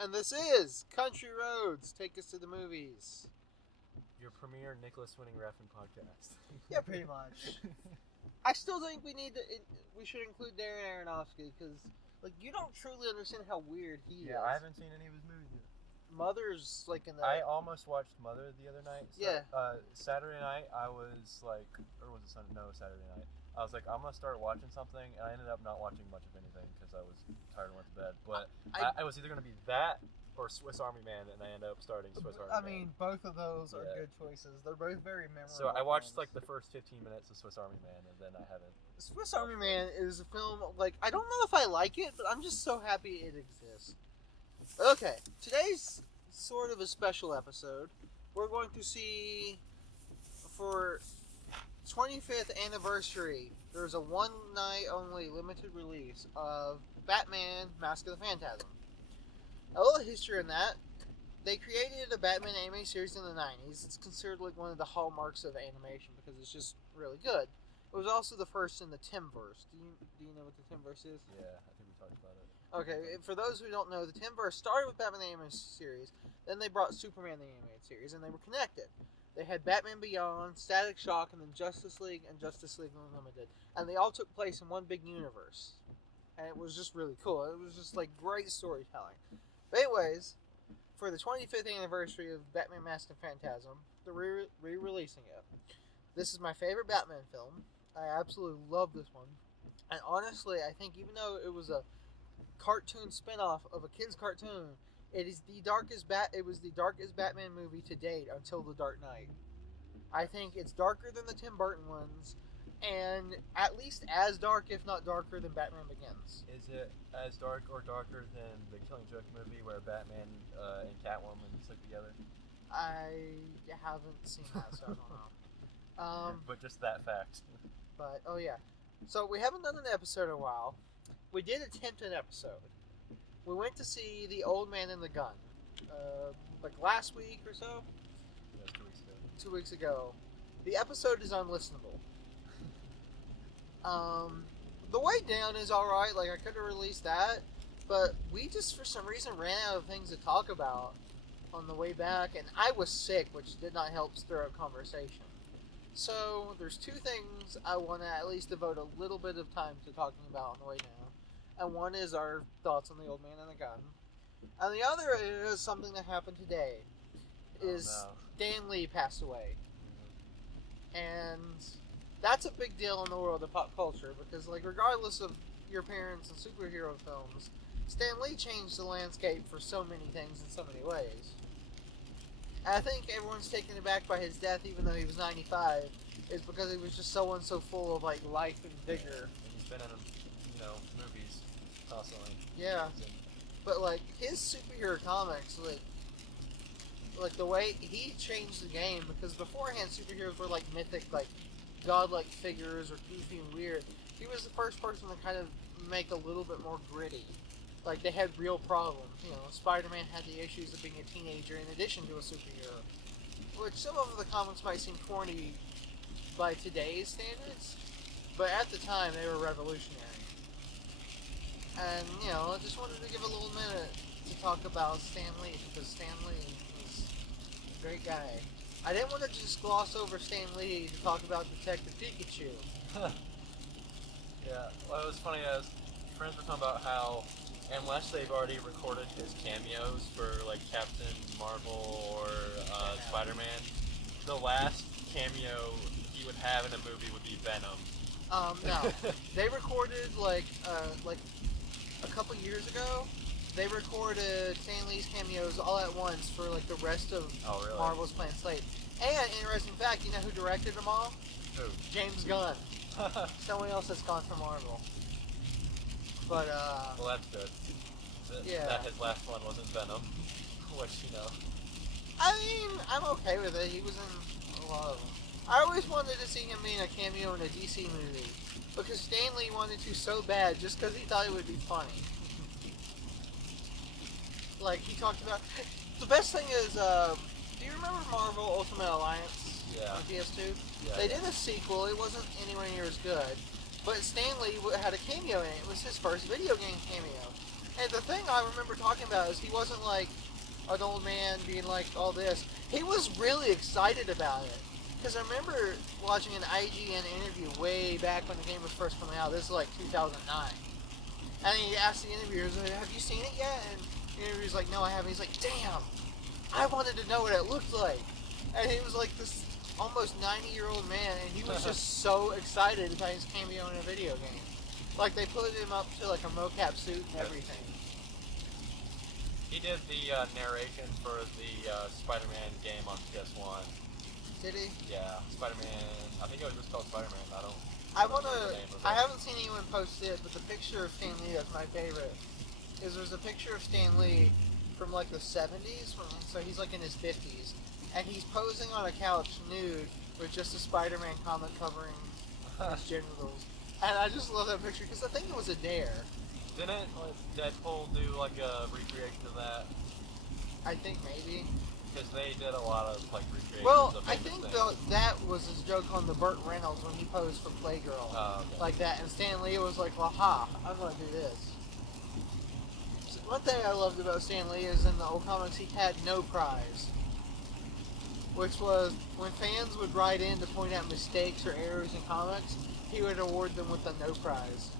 And this is Country Roads. Take us to the movies. Your premier Nicholas-winning Refn podcast. Yeah, pretty much. I still think we should include Darren Aronofsky because, you don't truly understand how weird he is. Yeah, I haven't seen any of his movies yet. Mother's in the. I almost watched Mother the other night. So, yeah. Saturday night, I was like, or was it Sunday? No, Saturday night. I was like, I'm gonna start watching something, and I ended up not watching much of anything because I was tired and went to bed. But I was either gonna be that or Swiss Army Man, and I ended up starting Swiss Army Man. I mean, both of those are good choices. They're both very memorable. So I watched the first 15 minutes of Swiss Army Man, and then I haven't. Swiss Army Man is a film, I don't know if I like it, but I'm just so happy it exists. Okay, today's sort of a special episode. We're going to see, for 25th anniversary, there's a one night only limited release of Batman Mask of the Phantasm. A little history on that. They created a Batman anime series in the 90s. It's considered one of the hallmarks of animation because it's just really good. It was also the first in the Timverse. Do you know what the Timverse is? Yeah, I think we talked about it. Okay, for those who don't know, the Timverse started with Batman the Animated Series, then they brought Superman the Animated Series, and they were connected. They had Batman Beyond, Static Shock, and then Justice League and Justice League Unlimited. And they all took place in one big universe. And it was just really cool. It was just great storytelling. But anyways, for the 25th anniversary of Batman Mask of Phantasm, they're re-releasing it. This is my favorite Batman film. I absolutely love this one. And honestly, I think even though it was a cartoon spin-off of a kid's cartoon, it was the darkest Batman movie to date until The Dark Knight. I think it's darker than the Tim Burton ones, and at least as dark, if not darker, than Batman Begins. Is it as dark or darker than the Killing Joke movie where Batman and Catwoman sleep together? I haven't seen that, so I don't know. But just that fact. But, oh yeah. So we haven't done an episode in a while. We did attempt an episode. We went to see The Old Man and the Gun. Last week or so? Yeah, 2 weeks ago. 2 weeks ago. The episode is unlistenable. The way down is alright, I could have released that, but we just for some reason ran out of things to talk about on the way back, and I was sick, which did not help stir up conversation. So, there's two things I want to at least devote a little bit of time to talking about on the way down, and one is our thoughts on The Old Man and the Gun, and the other is something that happened today, Stan Lee passed away, and that's a big deal in the world of pop culture because, regardless of your parents and superhero films, Stan Lee changed the landscape for so many things in so many ways. And I think everyone's taken aback by his death, even though he was 95, is because he was just so full of life and vigor. And he's been in, movies constantly. Yeah, but his superhero comics, the way he changed the game, because beforehand superheroes were mythic, godlike figures or goofy and weird. He was the first person to kind of make a little bit more gritty. They had real problems. Spider-Man had the issues of being a teenager in addition to a superhero. Which some of the comics might seem corny by today's standards, but at the time they were revolutionary. And, I just wanted to give a little minute to talk about Stan Lee, because Stan Lee was a great guy. I didn't want to just gloss over Stan Lee to talk about Detective Pikachu. Yeah, well, it was funny as friends were talking about how, unless they've already recorded his cameos for Captain Marvel or Spider-Man, the last cameo he would have in a movie would be Venom. No. They recorded a couple years ago. They recorded Stan Lee's cameos all at once for the rest of Marvel's planned slate. And interesting fact, you know who directed them all? Who? James Gunn. Someone else that's gone from Marvel. But well, that's good. That his last one wasn't Venom, which I mean, I'm okay with it. He was in a lot of them. I always wanted to see him being a cameo in a DC movie because Stan Lee wanted to so bad, just because he thought it would be funny. He talked about... The best thing is, do you remember Marvel Ultimate Alliance on PS2? Yeah. They did a sequel. It wasn't anywhere near as good. But Stan Lee had a cameo in it. It was his first video game cameo. And the thing I remember talking about is he wasn't like an old man being like all this. He was really excited about it. Because I remember watching an IGN interview way back when the game was first coming out. This is like 2009. And he asked the interviewers, have you seen it yet? And the interviewer's like, no, I haven't. He's like, damn, I wanted to know what it looked like. And he was like this almost 90-year-old man, and he was just so excited about his cameo in a video game. Like, they put him up to like a mocap suit and everything. He did the narration for the Spider-Man game on PS1. Did he? Yeah, Spider-Man. I think it was just called Spider-Man. I haven't seen anyone post it, but the picture of Stan Lee is my favorite. Is there's a picture of Stan Lee from like the 70s, so he's like in his 50s, and he's posing on a couch nude with just a Spider-Man comic covering his genitals. And I just love that picture because I think it was a dare. Didn't Deadpool do like a recreation of that? I think maybe. Because they did a lot of like recreations Well, of I famous think things. that was his joke on the Burt Reynolds when he posed for Playgirl. Oh, okay. Like that, and Stan Lee was like, well, ha, I'm going to do this. So one thing I loved about Stan Lee is in the old comics he had no prize. Which was, when fans would write in to point out mistakes or errors in comics, he would award them with a no prize.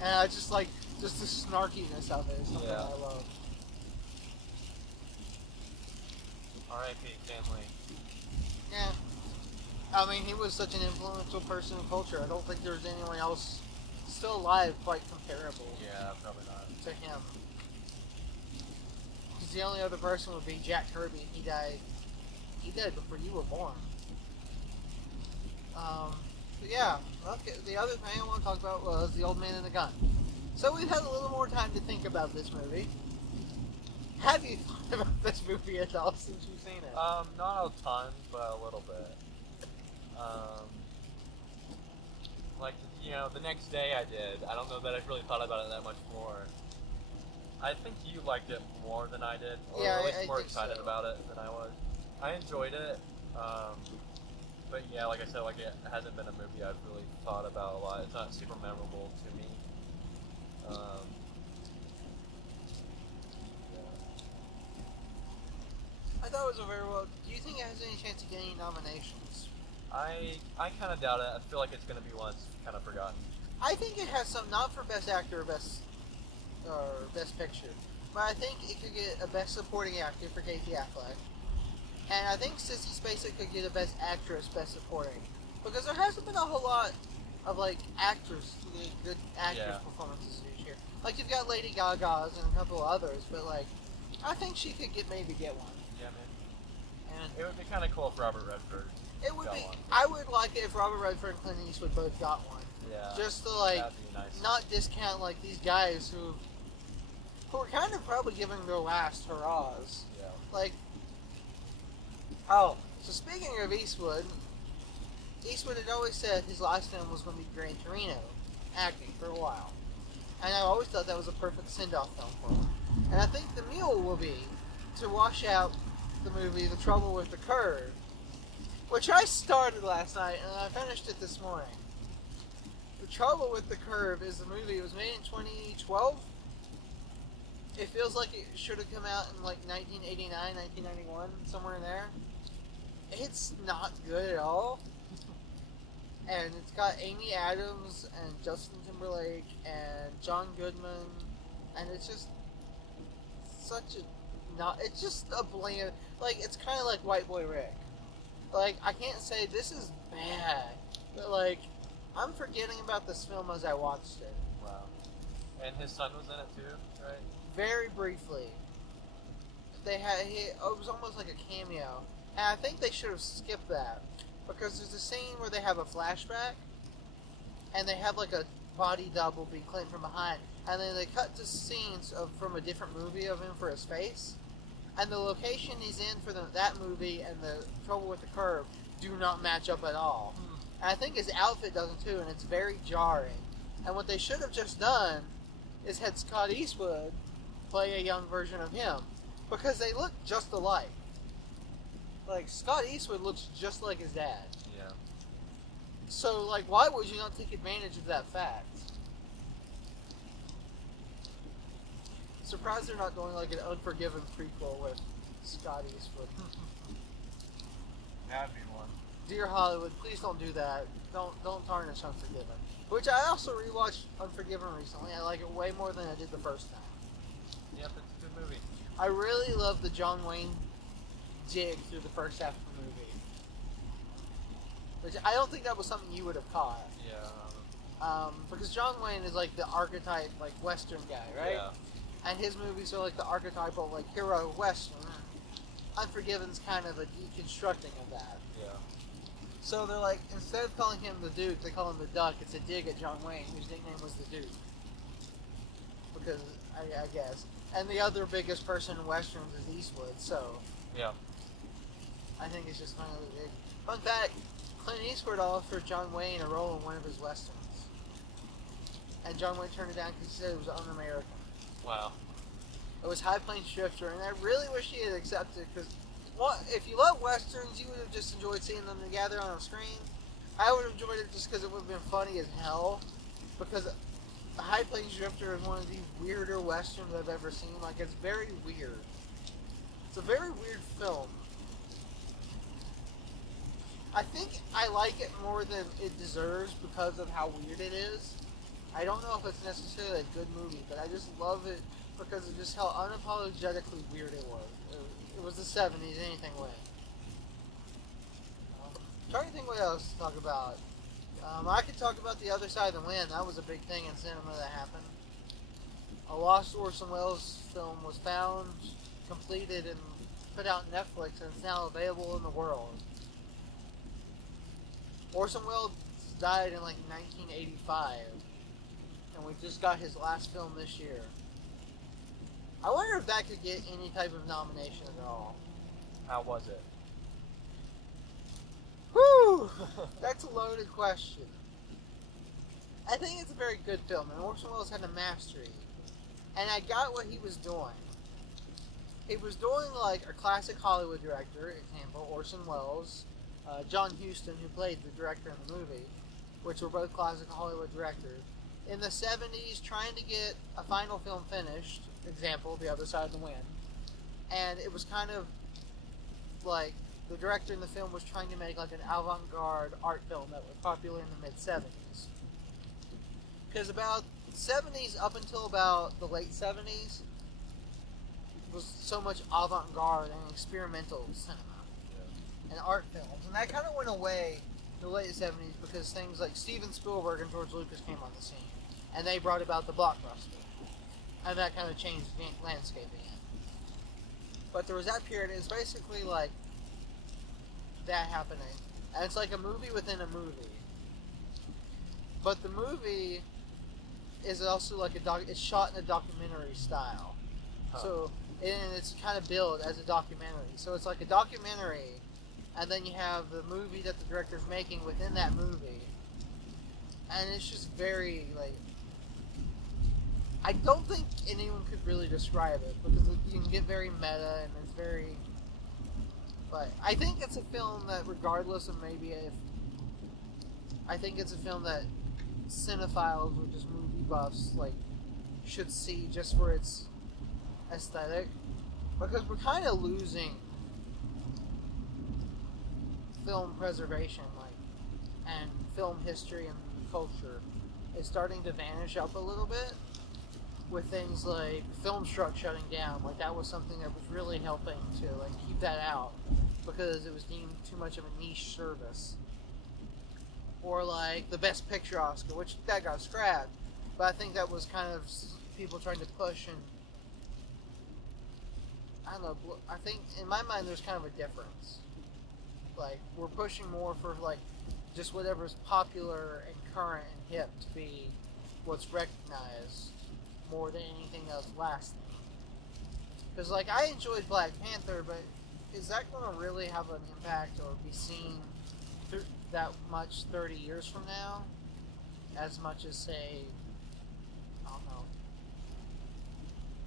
And I just like, just the snarkiness of it is something Yeah. I love. R.I.P. Stan Lee. Yeah. I mean, he was such an influential person in culture. I don't think there's anyone else still alive quite comparable Yeah, probably not. to him. Because the only other person would be Jack Kirby, and he died. He died before you were born. But yeah, okay, the other thing I want to talk about was The Old Man and the Gun. So we've had a little more time to think about this movie. Have you thought about this movie at all since you've seen it? Not a ton, but a little bit. Like, you know, the next day I did. I don't know that I've really thought about it that much more. I think you liked it more than I did, or Yeah, at least I more think excited so. about it than I was. I enjoyed it, but yeah, like I said, like it hasn't been a movie I've really thought about a lot. It's not super memorable to me. I thought it was a very well. Do you think it has any chance of getting nominations? I kind of doubt it. I feel like it's going to be one that's kind of forgotten. I think it has some, not for Best Actor or Best Picture, but I think it could get a Best Supporting Actor for Casey Affleck, and I think Sissy Spacek could get a Best Actress, Best Supporting, because there hasn't been a whole lot of like actors, good actress performances this year. Like you've got Lady Gaga's and a couple others, but like I think she could get one. Yeah, man. And It would be kind of cool if Robert Redford it would got be. one. I would like it if Robert Redford and Clint Eastwood both got one. Yeah. Just to like That'd be nice. not discount like these guys who are kind of probably giving their last hurrahs. Yeah. Like, oh, so speaking of Eastwood, Eastwood had always said his last film was going to be Gran Torino, acting for a while, and I always thought that was a perfect send-off film for him. And I think the mule will be to wash out the movie The Trouble with the Curve, which I started last night and I finished it this morning. The Trouble with the Curve is the movie. It was made in 2012. It feels like it should have come out in like 1989, 1991, somewhere in there. It's not good at all. And it's got Amy Adams and Justin Timberlake and John Goodman, and it's just such a not. It's just a bland. Like it's kind of like White Boy Rick. Like I can't say this is bad, but like I'm forgetting about this film as I watched it. Wow. And his son was in it too, right? Very briefly. It was almost like a cameo, and I think they should have skipped that because there's a scene where they have a flashback, and they have like a body double being claimed from behind, and then they cut to scenes from a different movie of him for his face, and the location he's in for that movie and the Trouble with the Curve do not match up at all. And I think his outfit doesn't too, and it's very jarring. And what they should have just done is had Scott Eastwood play a young version of him, because they look just alike. Like Scott Eastwood looks just like his dad. Yeah. So like, why would you not take advantage of that fact? surprised they're not doing like an Unforgiven prequel with Scott Eastwood. That'd be one. Dear Hollywood, please don't do that. Don't tarnish Unforgiven. Which I also rewatched Unforgiven recently. I like it way more than I did the first time. Yep, it's a good movie. I really love the John Wayne jig through the first half of the movie. Which I don't think that was something you would have caught. Yeah. Because John Wayne is like the archetype, like Western guy, right? Yeah. And his movies are like the archetypal, like hero Western. Unforgiven's kind of a deconstructing of that. Yeah. So they're like, instead of calling him the Duke, they call him the Duck. It's a dig at John Wayne, whose nickname was the Duke. Because, I guess. And the other biggest person in Westerns is Eastwood, so Yeah. I think it's just kind of a dig. Fun fact, Clint Eastwood offered John Wayne a role in one of his Westerns. And John Wayne turned it down because he said it was un-American. Wow. It was High Plains Drifter, and I really wish he had accepted, because if you love Westerns, you would have just enjoyed seeing them together on a screen. I would have enjoyed it just because it would have been funny as hell, because High Plains Drifter is one of the weirder Westerns I've ever seen. Like, it's very weird. It's a very weird film. I think I like it more than it deserves because of how weird it is. I don't know if it's necessarily a good movie, but I just love it because of just how unapologetically weird it was. It was the 70s, anything way. Trying to think what else to talk about. I could talk about The Other Side of the Wind. That was a big thing in cinema that happened. A lost Orson Welles film was found, completed, and put out on Netflix, and it's now available in the world. Orson Welles died in like 1985, and we just got his last film this year. I wonder if that could get any type of nomination at all. How was it? Whew! That's a loaded question. I think it's a very good film, and Orson Welles had a mastery. And I got what he was doing. He was doing like a classic Hollywood director, example, Orson Welles, John Huston, who played the director in the movie, which were both classic Hollywood directors. In the 70s, trying to get a final film finished, example, The Other Side of the Wind, and it was kind of like the director in the film was trying to make like an avant-garde art film that was popular in the mid-70s. Because about 70s up until about the late 70s was so much avant-garde and experimental cinema and art films, and that kind of went away in the late 70s because things like Steven Spielberg and George Lucas came on the scene, and they brought about the blockbuster, and that kind of changed the landscape again. But there was that period. It's basically like that happening, and it's like a movie within a movie. But the movie is also like it's shot in a documentary style, so and it's kind of billed as a documentary. So it's like a documentary, and then you have the movie that the director's making within that movie, and it's just very like. I don't think anyone could really describe it because you can get very meta and it's very. But I think it's a film that, regardless of maybe if. I think it's a film that cinephiles or just movie buffs like should see just for its aesthetic, because we're kind of losing film preservation, like, and film history and culture is starting to vanish up a little bit. With things like Filmstruck shutting down, like that was something that was really helping to like keep that out because it was deemed too much of a niche service. Or like the Best Picture Oscar, which that got scrapped, but I think that was kind of people trying to push, and I don't know. I think in my mind there's kind of a difference. Like we're pushing more for like just whatever's popular and current and hip to be what's recognized. More than anything else lasting. Because, like, I enjoyed Black Panther, but is that going to really have an impact or be seen that much 30 years from now? As much as, say, I don't know,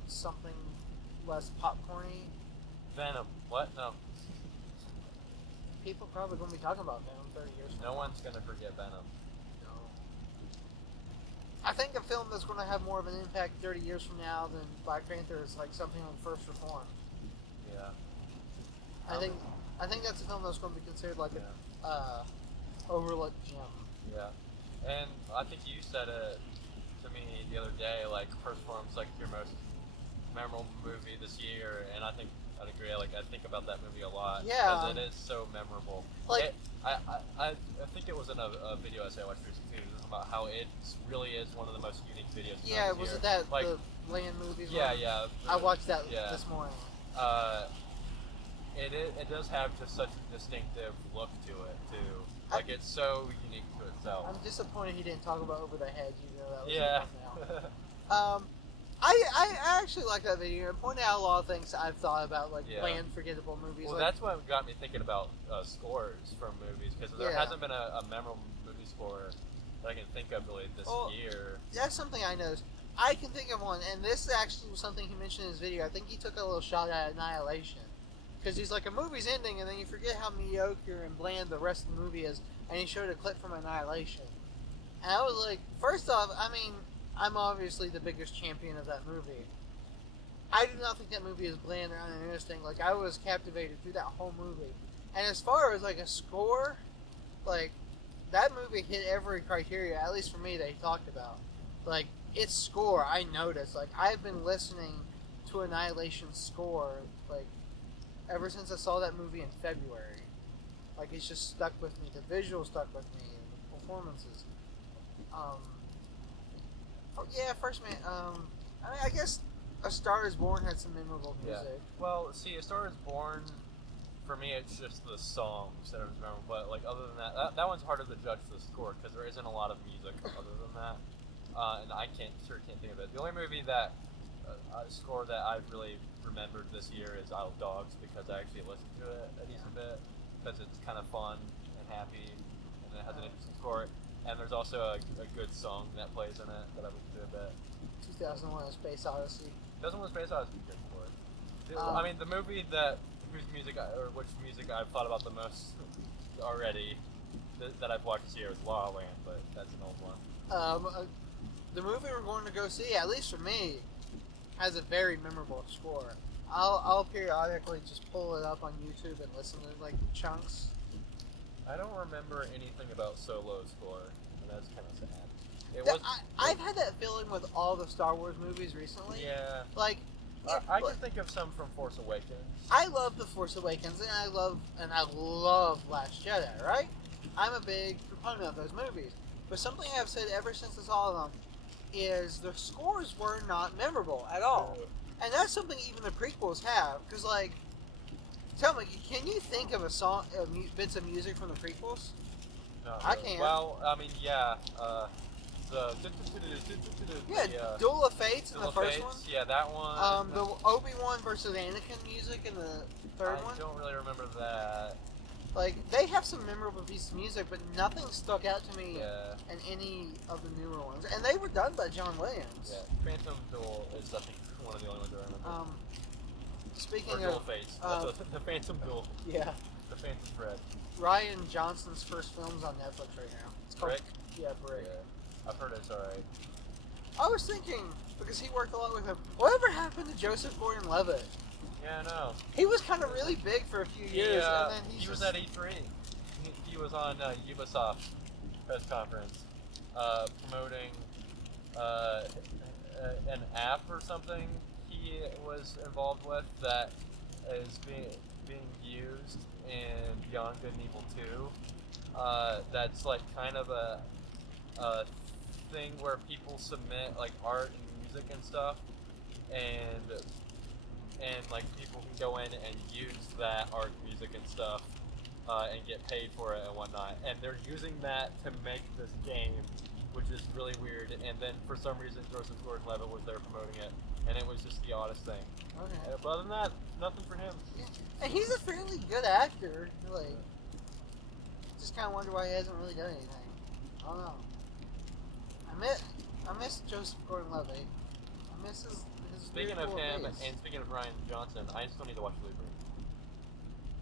something less popcorny? Venom. What? No. People probably going to be talking about Venom 30 years from now. No one's going to forget Venom. I think a film that's going to have more of an impact 30 years from now than Black Panther is like something like First Reform. Yeah. I think that's a film that's going to be considered like Yeah. a overlooked gem. Yeah. And I think you said it to me the other day, like First Reform's like your most memorable movie this year, and I think I'd agree. Like I think about that movie a lot Yeah. because it is so memorable. Like I think it was in a video essay I watched recently about how it really is one of the most unique videos. yeah, this was year. it that like the land movies? yeah, one? yeah. I watched that yeah. this morning. It does have just such a distinctive look to it too. Like it's so unique to itself. I'm disappointed he didn't talk about Over the Hedge. You know that was Yeah. now. I actually like that video and pointed out a lot of things I've thought about, like bland, forgettable movies. Well, like, that's what got me thinking about scores from movies, because there hasn't been a memorable movie score that I can think of really this year. That's something I noticed. I can think of one, and this actually was something he mentioned in his video. I think he took a little shot at Annihilation. Because he's like, a movie's ending, and then you forget how mediocre and bland the rest of the movie is, and he showed a clip from Annihilation. And I was like, first off, I mean, I'm obviously the biggest champion of that movie. I do not think that movie is bland or uninteresting. Like, I was captivated through that whole movie. And as far as, like, a score, like, that movie hit every criteria, at least for me, that he talked about. Like, its score, I noticed. Like, I've been listening to Annihilation's score, like, ever since I saw that movie in February. Like, it's just stuck with me. The visuals stuck with me. The performances. First Man. I guess A Star Is Born had some memorable music. Yeah. Well, see, A Star Is Born, for me, it's just the songs that are memorable. But like, other than that one's harder to judge the score because there isn't a lot of music other than that. And I can't think of it. The only movie that score that I've really remembered this year is Isle of Dogs, because I actually listened to it a decent bit because it's kind of fun and happy, and it has an interesting score. And there's also a good song that plays in it that I listened to a bit. 2001: A Space Odyssey. 2001: Space Odyssey is good for it. I mean, the movie which music I've thought about the most already that I've watched this year is La La Land, but that's an old one. The movie we're going to go see, at least for me, has a very memorable score. I'll periodically just pull it up on YouTube and listen to like chunks. I don't remember anything about Solo's score, and that's kind of sad. I've had that feeling with all the Star Wars movies recently. Yeah. like I can think of some from Force Awakens. I love The Force Awakens, and I love Last Jedi, right? I'm a big proponent of those movies. But something I've said ever since I saw them is the scores were not memorable at all. And that's something even the prequels have. Because, like, tell me, can you think of a song, bits of music from the prequels? No, I can. Well, I mean, yeah. Duel of Fates in the first one. Yeah, that one. The Obi-Wan versus Anakin music in the third one. I don't really remember that. Like, they have some memorable pieces of music, but nothing stuck out to me in any of the newer ones. And they were done by John Williams. Yeah, Phantom Duel is, I think, one of the only ones I remember. Speaking or Duel of... Fates. The Phantom Duel. Yeah. The Phantom Thread. Ryan Johnson's first film's on Netflix right now. It's called... Brick? Yeah, Brick. Yeah. I've heard it's alright. I was thinking, because he worked a lot with him, whatever happened to Joseph Gordon-Levitt? Yeah, I know. He was kind of really big for a few years, and then he was at E3. He was on Ubisoft press conference promoting an app or something he was involved with that is being used in Beyond Good and Evil 2. That's like kind of a thing where people submit like art and music and stuff, and like people can go in and use that art, music, and stuff, and get paid for it and whatnot. And they're using that to make this game, which is really weird. And then for some reason, Joseph Gordon-Levitt was there promoting it, and it was just the oddest thing. Okay. But other than that, nothing for him. Yeah. And he's a fairly good actor. Like, just kind of wonder why he hasn't really done anything. I don't know. I miss Joseph Gordon-Levitt. I miss his Speaking really of cool him, face. and speaking of Ryan Johnson, I still need to watch Looper.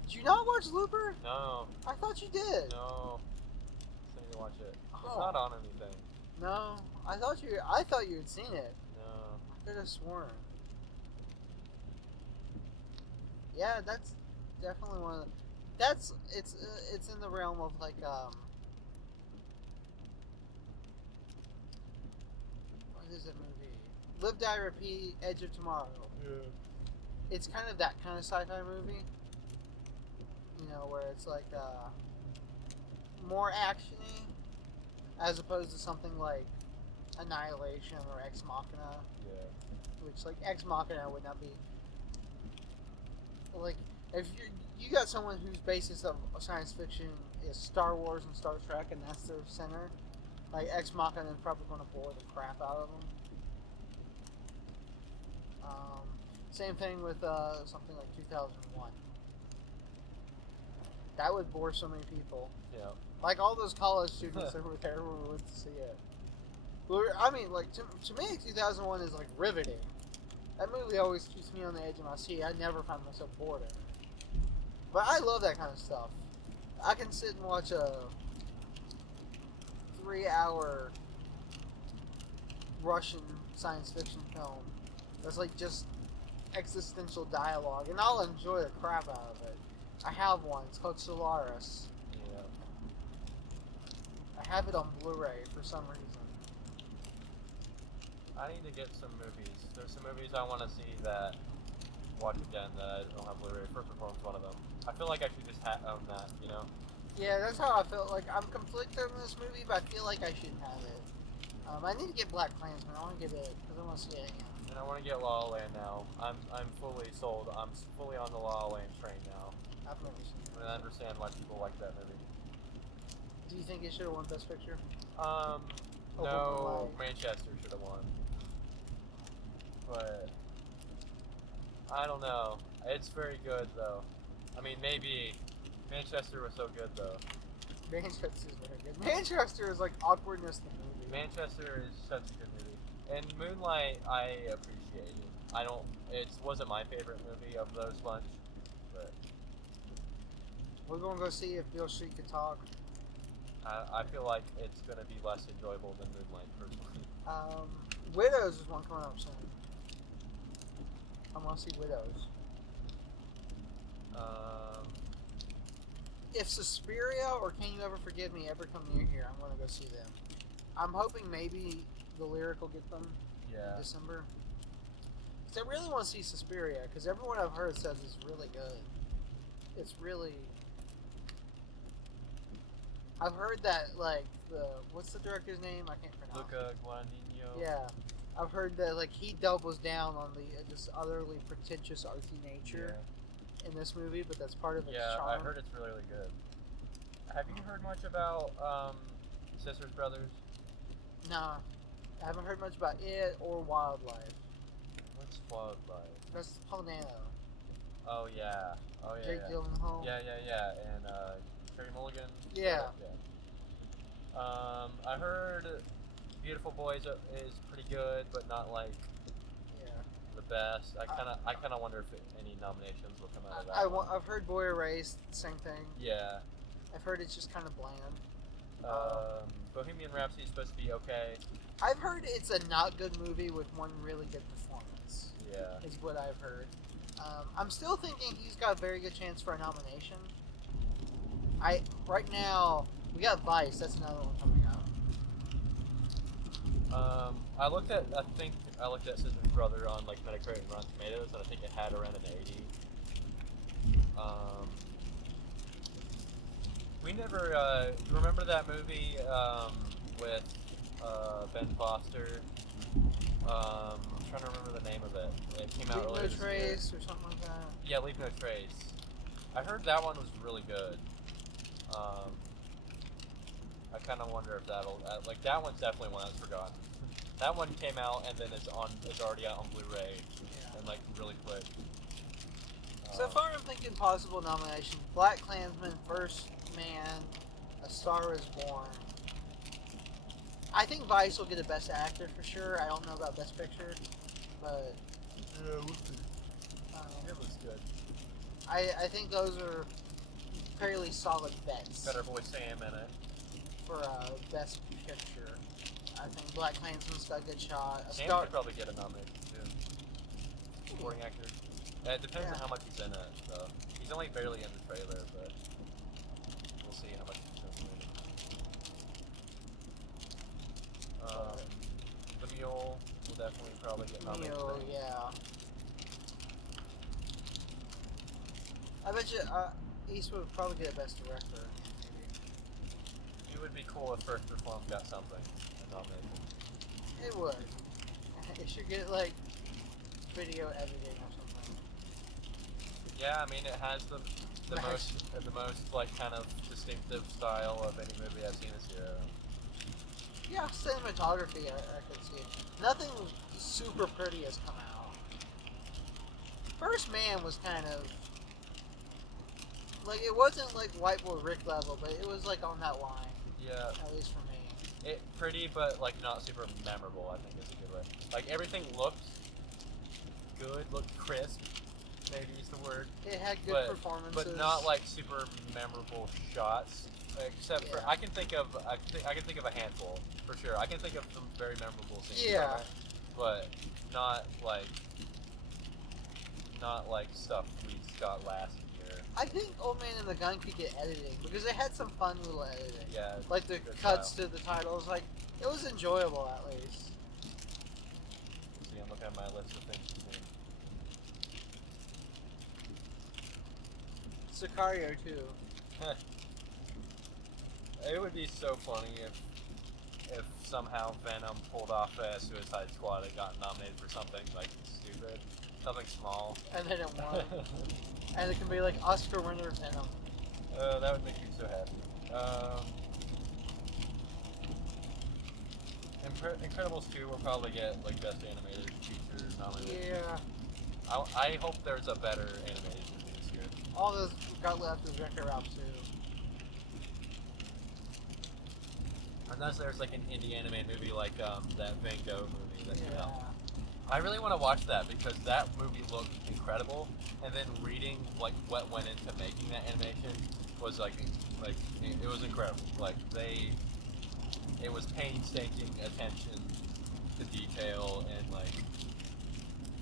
Did you not watch Looper? No. I thought you did. No. I still need to watch it. It's Oh. not on anything. No. I thought you had seen it. No. I could have sworn. Yeah, that's definitely one of the, it's in the realm of like what is it movie? Live Die Repeat, Edge of Tomorrow. Yeah. It's kind of that kind of sci-fi movie. You know, where it's like more actiony as opposed to something like Annihilation or Ex Machina. Yeah. Which like Ex Machina would not be like if you got someone whose basis of science fiction is Star Wars and Star Trek and that's their center, like Ex Machina is probably going to bore the crap out of them. Same thing with something like 2001. That would bore so many people. Yeah. Like all those college students that were there who went to see it. I mean, like to me, 2001 is like riveting. That movie always keeps me on the edge of my seat. I never find myself bored in it. But I love that kind of stuff. I can sit and watch a 3-hour Russian science fiction film that's like just existential dialogue, and I'll enjoy the crap out of it. I have one. It's called Solaris. Yeah. I have it on Blu-ray for some reason. I need to get some movies. There's some movies I want to see that watch again that I don't have Blu-ray. First Reformed's one of them. I feel like I should just own that, you know? Yeah, that's how I felt. Like I'm conflicted on this movie, but I feel like I should have it. I need to get Black Klansman. I want to get it because I want to see it again. And I want to get La La Land now. I'm fully sold. I'm fully on the La La Land train now. I've never seen it. And I understand why people like that movie. Do you think it should have won Best Picture? No, Manchester should have won. But I don't know. It's very good though. I mean, maybe Manchester was so good though. Manchester is very good. Manchester is like awkwardness in the movie. Manchester is such a good movie. And Moonlight, I appreciate it. I don't. It wasn't my favorite movie of those bunch, but we're gonna go see if Beale Street can talk. I feel like it's gonna be less enjoyable than Moonlight personally. Widows is one coming up soon. I want to see Widows. If Suspiria or Can You Ever Forgive Me ever come near here, I'm gonna go see them. I'm hoping maybe the Lyric will get them in December. Because I really want to see Suspiria, because everyone I've heard says it's really good. It's really... I've heard that, like, what's the director's name? I can't pronounce it. Luca Guadagnino. Yeah. I've heard that, like, he doubles down on the just utterly pretentious artsy nature in this movie, but that's part of its charm. Yeah, I heard it's really, really good. Have you heard much about Sisters Brothers? Nah. I haven't heard much about it or Wildlife. What's Wildlife? That's Paul Dano. Oh, yeah. Oh, yeah. Jake Gyllenhaal. Yeah. And Terry Mulligan. Yeah. I heard Beautiful Boys is pretty good, but not like the best. I kind of wonder if any nominations will come out of that. I've heard Boy Erased, same thing. Yeah. I've heard it's just kind of bland. Bohemian Rhapsody is supposed to be okay. I've heard it's a not good movie with one really good performance. Yeah. Is what I've heard. I'm still thinking he's got a very good chance for a nomination. Right now we got Vice. That's another one coming out. I think I looked at Sister's Brother on like Metacritic and Rotten Tomatoes, and I think it had around an 80. We never remember that movie with Ben Foster. I'm trying to remember the name of it. It came out earlier this year. Leave No Trace or something like that. Yeah, Leave No Trace. I heard that one was really good. I kind of wonder if that'll like that one's definitely one that's forgotten. That one came out and then it's already out on Blu-ray and like really quick. So far, I'm thinking possible nominations: Black Klansman, First Man, A Star Is Born. I think Vice will get a Best Actor for sure. I don't know about Best Picture, but yeah, we'll see. It looks good. I think those are fairly solid bets. Better Boy Sam in it. For Best Picture. I think Black Klansman's got a good shot. A Sam Star. could probably get a nomination too. Supporting actor. It depends on how much he's in it. So he's only barely in the trailer, but we'll see how much he's nominated. The Mule will definitely probably get nominated. Mule, yeah. I bet you Eastwood would probably get a Best Director. It would be cool if First Reform got something nominated. It would. It should get like video editing or something. Yeah, I mean it has the most like kind of distinctive style of any movie I've seen this year. Yeah, cinematography I could see. Nothing super pretty has come out. First Man was kind of like, it wasn't like White Boy Rick level, but it was like on that line. Yeah. At least for me. It pretty, but like not super memorable. I think is a good way. Like everything looked good, looked crisp. Maybe is the word. It had good performances, but not like super memorable shots. Except for I can think of a handful for sure. I can think of some very memorable scenes. Yeah. But not like stuff we got last year. I think Old Man and the Gun could get editing because they had some fun little editing. Yeah. Like the cuts to the titles, like it was enjoyable at least. See, I'm looking at my list of things to see. Sicario too. It would be so funny if somehow Venom pulled off a Suicide Squad and got nominated for something like stupid, something small, and then it won. And it can be like Oscar winner Venom. That would make me so happy. Incredibles 2 will probably get like best animated feature nominated. Yeah. I hope there's a better animated movie this year. All those got left is Wreck-It Ralph 2. Unless there's like an indie anime movie like that Van Gogh movie that came out. Yeah. I really want to watch that because that movie looked incredible, and then reading like what went into making that animation was like it was incredible. Like it was painstaking attention to detail and like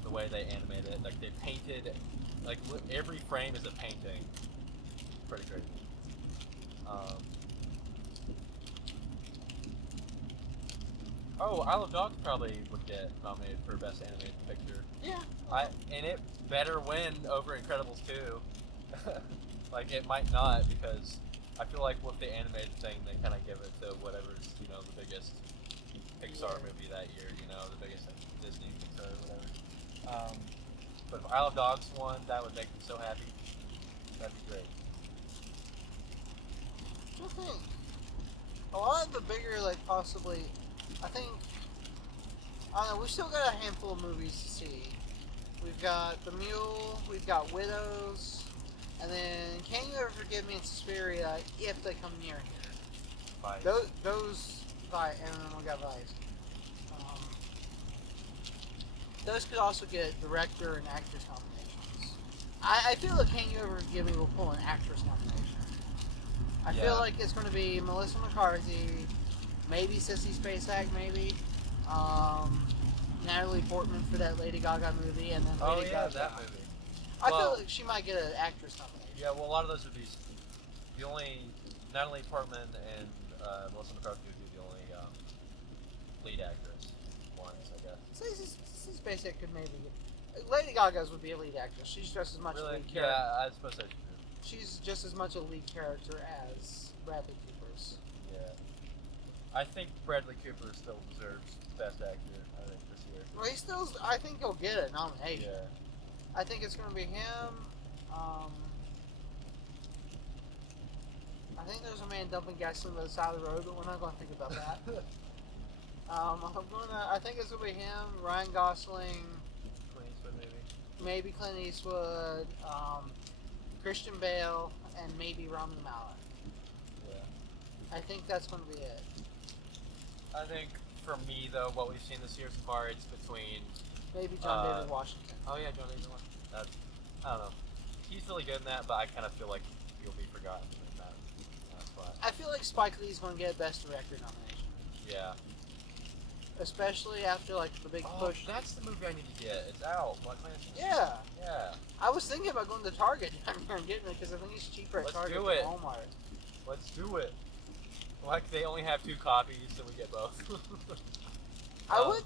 the way they animated it. Like they painted like every frame is a painting. Pretty crazy. Oh, Isle of Dogs probably would get nominated for Best Animated Picture. Yeah. And it better win over Incredibles 2. Like, it might not, because I feel like with the animated thing, they kind of give it to whatever's, the biggest Pixar movie that year, the biggest Disney Pixar or whatever. But if Isle of Dogs won, that would make me so happy. That'd be great. What do you think? A lot of the bigger, like, possibly... I don't know, we've still got a handful of movies to see. We've got The Mule, we've got Widows, and then Can You Ever Forgive Me and Suspiria if they come near here. Vice. Those and then we got Vice. Those could also get director and actress nominations. I feel like Can You Ever Forgive Me will pull an actress nomination. I feel like it's going to be Melissa McCarthy, maybe Sissy Spacek, maybe. Natalie Portman for that Lady Gaga movie, and then Lady Gaga. That movie. I feel like she might get an actress nomination. Yeah, well, a lot of those would be the only Natalie Portman and Melissa McCarthy would be the only lead actress ones, I guess. Sissy Spacek could maybe. Lady Gaga's would be a lead actress. She's just as much a lead character. Yeah, I suppose that's true. She's just as much a lead character as Bradley Cooper's. Yeah. I think Bradley Cooper still deserves Best Actor, I think, this year. Well, I think he'll get a nomination. Yeah. I think it's going to be him. I think there's a man dumping gasoline by the side of the road, but we're not going to think about that. I think it's going to be him, Ryan Gosling, Clint Eastwood, maybe Clint Eastwood, Christian Bale, and maybe Rami Malek. Yeah. I think that's going to be it. I think for me, though, what we've seen this year so far, it's between... Maybe John David Washington. Oh, yeah, John David Washington. I don't know. He's really good in that, but I kind of feel like he'll be forgotten in that spot. I feel like Spike Lee's going to get Best Director nomination. Yeah. especially after like the big Oh, push. that's the movie I need to get. It's out. Black Panther. Yeah, Yeah. I was thinking about going to Target down here and getting it because I think it's cheaper at Let's Target do than it. Walmart. Let's do it. Like they only have 2 copies, so we get both. I would.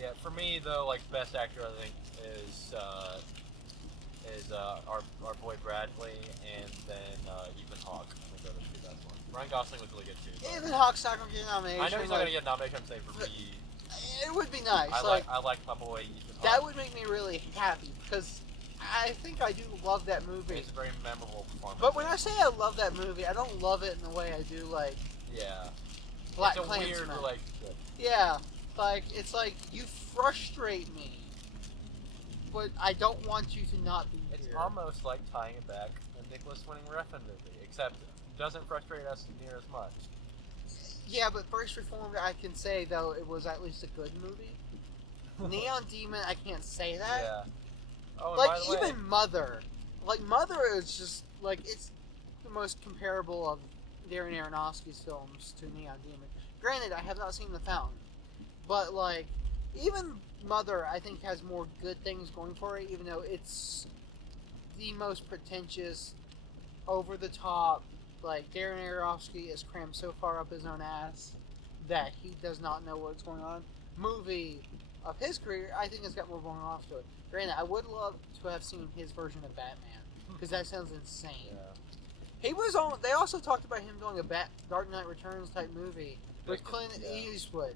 Yeah. For me, though, like best actor, I think is our boy Bradley, and then Ethan Hawke. I think those are the 2 best ones. Ryan Gosling was really good too. but- Even Hawk's not gonna get a nomination. I know he's not gonna get nominated. I'm saying for but- me, It would be nice. I like my boy Ethan Hawke. That would make me really happy because I think I do love that movie. It's a very memorable performance. But when I say I love that movie, I don't love it in the way I do like yeah, Black it's a Klansman. weird relationship. Yeah, like it's like you frustrate me, but I don't want you to not be It's here. almost like tying it back a Nicholas Winning Refn movie, except it doesn't frustrate us near as much. Yeah, but First Reformed, I can say though it was at least a good movie. Neon Demon, I can't say that. Yeah. Oh, and Like by the way, even Mother, like Mother is just like it's the most comparable of Darren Aronofsky's films to Neon Demon. Granted, I have not seen The Fountain, but like even Mother, I think has more good things going for it. Even though it's the most pretentious, over the top, like Darren Aronofsky is crammed so far up his own ass that he does not know what's going on. Movie of his career, I think it's got more going off to it. Granted, I would love to have seen his version of Batman because that sounds insane. yeah. He was on. They also talked about him doing a Dark Knight Returns type movie with Clint Yeah. Eastwood.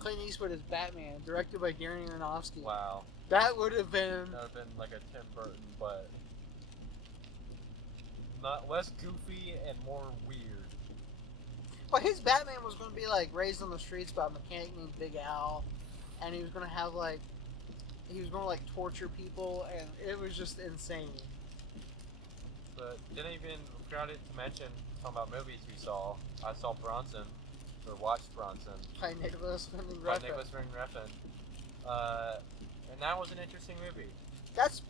Clint Eastwood is Batman, directed by Darren Aronofsky. Wow. That would have been. That would have been like a Tim Burton, but not less goofy and more weird. But his Batman was going to be like raised on the streets by a mechanic named Big Al, and he was going to have like. He was going to like torture people, and it was just insane. But didn't even forgot it to mention talking about movies we saw. I saw Bronson, or watched Bronson By Nicholas Winding by Refn. Nicholas Winding Refn, and that was an interesting movie. That's.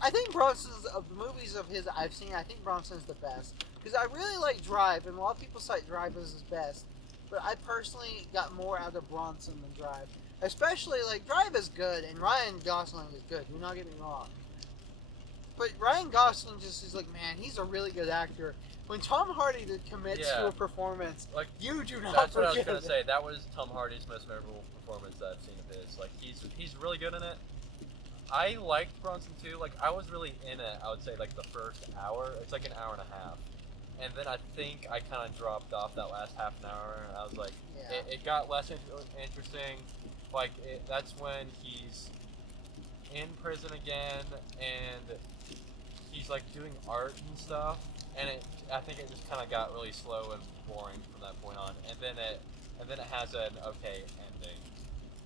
I think Bronson's of the movies of his I've seen. I think Bronson's the best because I really like Drive, and a lot of people cite Drive as his best. But I personally got more out of Bronson than Drive. Especially like Drive is good, and Ryan Gosling is good. Do not get me wrong. But Ryan Gosling just is like, man, he's a really good actor. When Tom Hardy commits to Yeah. a performance, Like you do not that's what I was forget gonna it. say. That was Tom Hardy's most memorable performance that I've seen of his. Like he's really good in it. I liked Bronson too. Like I was really in it. I would say like the first hour. It's like an hour and a half, and then I think I kind of dropped off that last half an hour. And I was like, Yeah. it got less interesting. Like that's when he's in prison again, and he's like doing art and stuff. And I think it just kind of got really slow and boring from that point on. And then it has an okay ending.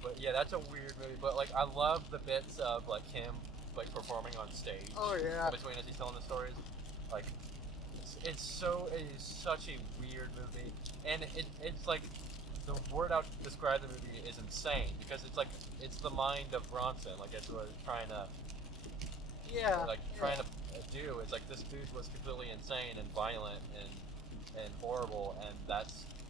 But yeah, that's a weird movie. But like, I love the bits of like him like performing on stage. Oh yeah. Between as he's telling the stories, like it is such a weird movie, and it's like the word I would describe the movie is insane because it's the mind of Bronson. Like that's what it's trying to Yeah. trying to do. It's like this dude was completely insane and violent and horrible,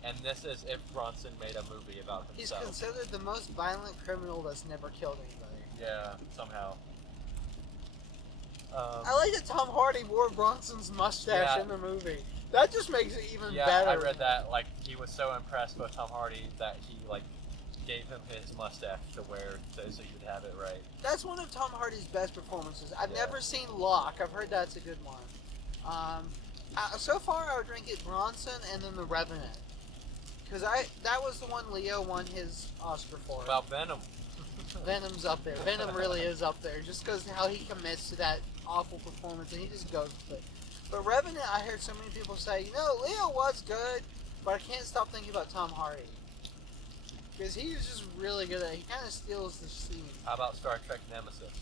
and this is if Bronson made a movie about He's himself. considered the most violent criminal that's never killed anybody. Yeah, somehow. I like that Tom Hardy wore Bronson's mustache Yeah. in the movie. That just makes it even Yeah, better. I read that. Like he was so impressed with Tom Hardy that he like gave him his mustache to wear so you'd have it right. That's one of Tom Hardy's best performances. I've Yeah. never seen Locke. I've heard that's a good one. So far, I would rank it Bronson and then The Revenant. Because that was the one Leo won his Oscar for. About Venom. Venom's up there. Venom really is up there. Just because how he commits to that awful performance and he just goes with it. But Revenant, I heard so many people say, Leo was good, but I can't stop thinking about Tom Hardy. Because he was just really good at it. He kind of steals the scene. How about Star Trek Nemesis?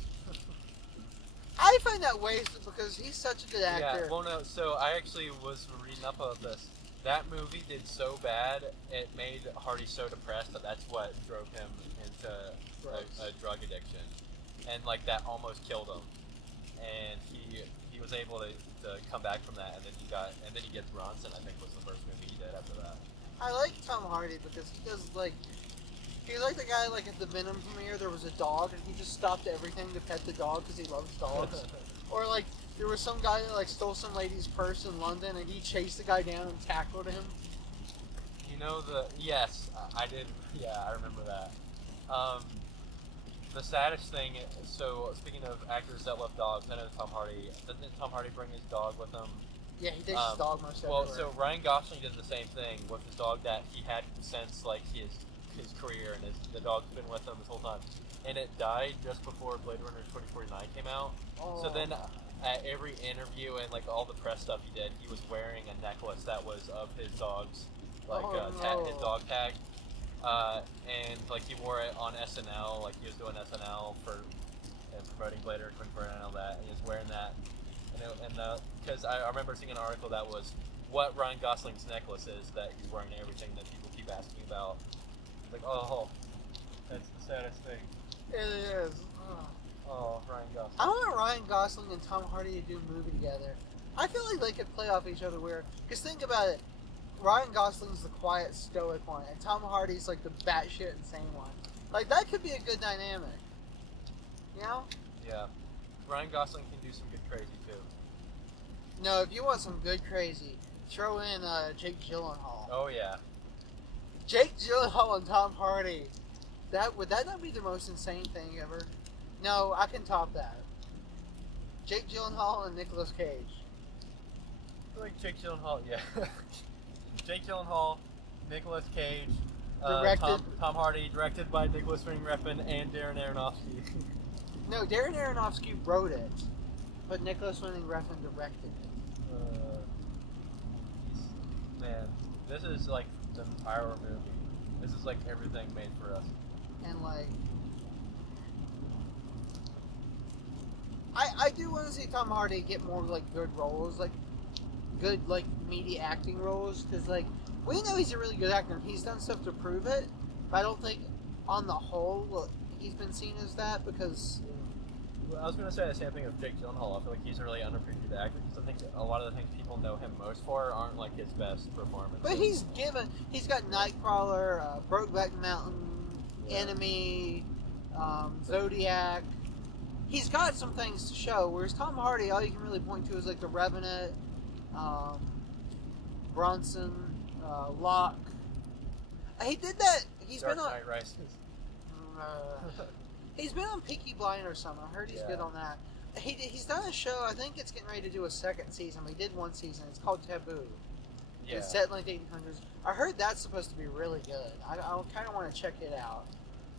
I find that wasted because he's such a good actor. Yeah, well no, so I actually was reading up about this. That movie did so bad, it made Hardy so depressed that that's what drove him into a drug addiction. And like that almost killed him. And he was able to come back from that, and then he gets Bronson, I think was the first movie he did after that. I like Tom Hardy because he does like he's like the guy like at the Venom premiere. There was a dog and he just stopped everything to pet the dog because he loves dogs. Or like there was some guy that like stole some lady's purse in London and he chased the guy down and tackled him. You know yes, I did. Yeah, I remember that. The saddest thing. So speaking of actors that love dogs, I know Tom Hardy. Doesn't Tom Hardy bring his dog with him? Yeah, he takes his dog most Well, everywhere. so Ryan Gosling did the same thing with his dog that he had since like his career, and the dog's been with him this whole time. And it died just before Blade Runner 2049 came out. Oh. So then, at every interview and like all the press stuff he did, he was wearing a necklace that was of his dog's his dog tag. And like he wore it on SNL, like he was doing SNL for and promoting Blade Runner 2049 and all that. And he was wearing that. Because I remember seeing an article that was what Ryan Gosling's necklace is that he's wearing and everything that people keep asking about. Like, oh, that's the saddest thing. It is. Oh, Ryan Gosling. I want Ryan Gosling and Tom Hardy to do a movie together. I feel like they could play off each other weird. Because think about it. Ryan Gosling's the quiet, stoic one, and Tom Hardy's like the batshit insane one. Like, that could be a good dynamic. You know? Yeah. Ryan Gosling can do some good crazy, too. No, if you want some good crazy, throw in Jake Gyllenhaal. Oh, yeah. Jake Gyllenhaal and Tom Hardy. Would that not be the most insane thing ever? No, I can top that. Jake Gyllenhaal and Nicolas Cage. I feel like Jake Gyllenhaal, yeah. Jake Gyllenhaal, Nicolas Cage, Directed. Tom Hardy, directed by Nicholas Winding Refn and Darren Aronofsky. No, Darren Aronofsky wrote it, but Nicholas Winding Refn directed it. Man, this is like our movie. This is like everything made for us. And like, I do want to see Tom Hardy get more like good roles, like good like meaty acting roles, because like we know he's a really good actor. He's done stuff to prove it, but I don't think on the whole he's been seen as that because. Well, I was going to say the same thing of Jake Gyllenhaal. I feel like he's a really underappreciated actor because I think a lot of the things people know him most for aren't like his best performances. But he's got Nightcrawler, Brokeback Mountain, Enemy, Zodiac. He's got some things to show, whereas Tom Hardy, all you can really point to is like The Revenant, Bronson, Locke. He did that. He's Dark been on. Knight Rises. He's been on Peaky Blinders or something. I heard he's good on that. He's done a show. I think it's getting ready to do a second season. He did one season. It's called Taboo. Yeah. It's set in like the 1800s. I heard that's supposed to be really good. I kind of want to check it out,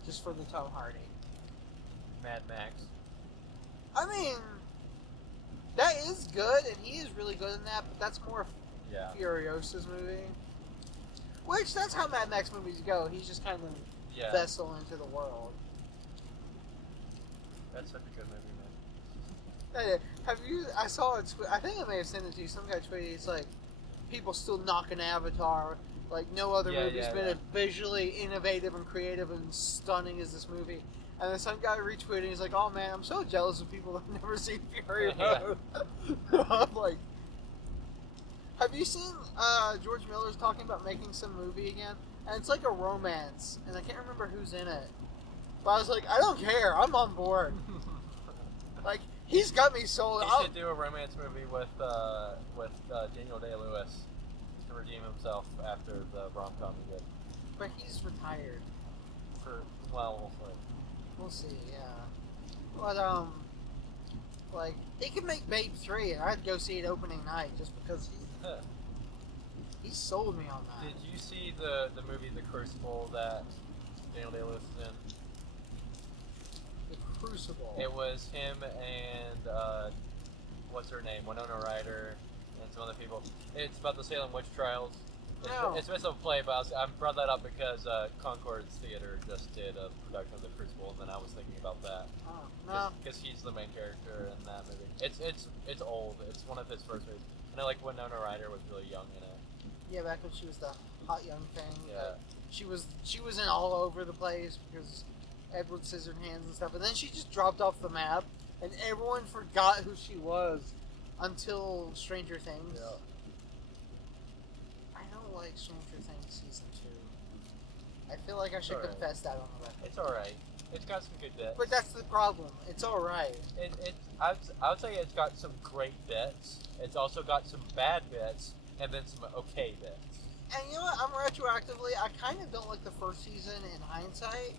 just for the Tom Hardy. Mad Max. I mean, that is good, and he is really good in that. But that's more Furiosa's movie. Which that's how Mad Max movies go. He's just kind of vessel into the world. That's such a good movie, man. Have you? I saw a tweet. I think I may have sent it to you. Some guy tweeted. It's like people still knocking Avatar. Like no other movie's been as visually innovative and creative and stunning as this movie. And then some guy retweeted. He's like, "Oh man, I'm so jealous of people that've never seen Fury Road." I'm like, have you seen George Miller's talking about making some movie again? And it's like a romance, and I can't remember who's in it. But I was like, I don't care. I'm on board. Like, he's got me sold. He should do a romance movie with Daniel Day-Lewis to redeem himself after the rom-com he did. But he's retired. We'll see. We'll see, yeah. But, like, they could make Babe 3, and I'd go see it opening night just because he sold me on that. Did you see the movie The Crucible that Daniel Day-Lewis is in? Crucible. It was him and what's her name, Winona Ryder, and some other people. It's about the Salem witch trials. It's based on a play, but I brought that up because Concord's Theater just did a production of The Crucible, and then I was thinking about that. Oh, no. Because he's the main character in that movie. It's old. It's one of his first movies. I know like Winona Ryder was really young in it. Yeah, back when she was the hot young thing. Yeah. She was in all over the place because Edward Scissorhands and stuff, and then she just dropped off the map, and everyone forgot who she was until Stranger Things. Yeah. I don't don't like Stranger Things season 2. I feel like I should Alright. confess that on the record. It's alright. It's got some good bits. But that's the problem. It's alright. I would say it's got some great bits. It's also got some bad bits, and then some okay bits. And you know what? I'm retroactively, I kind of don't like the first season in hindsight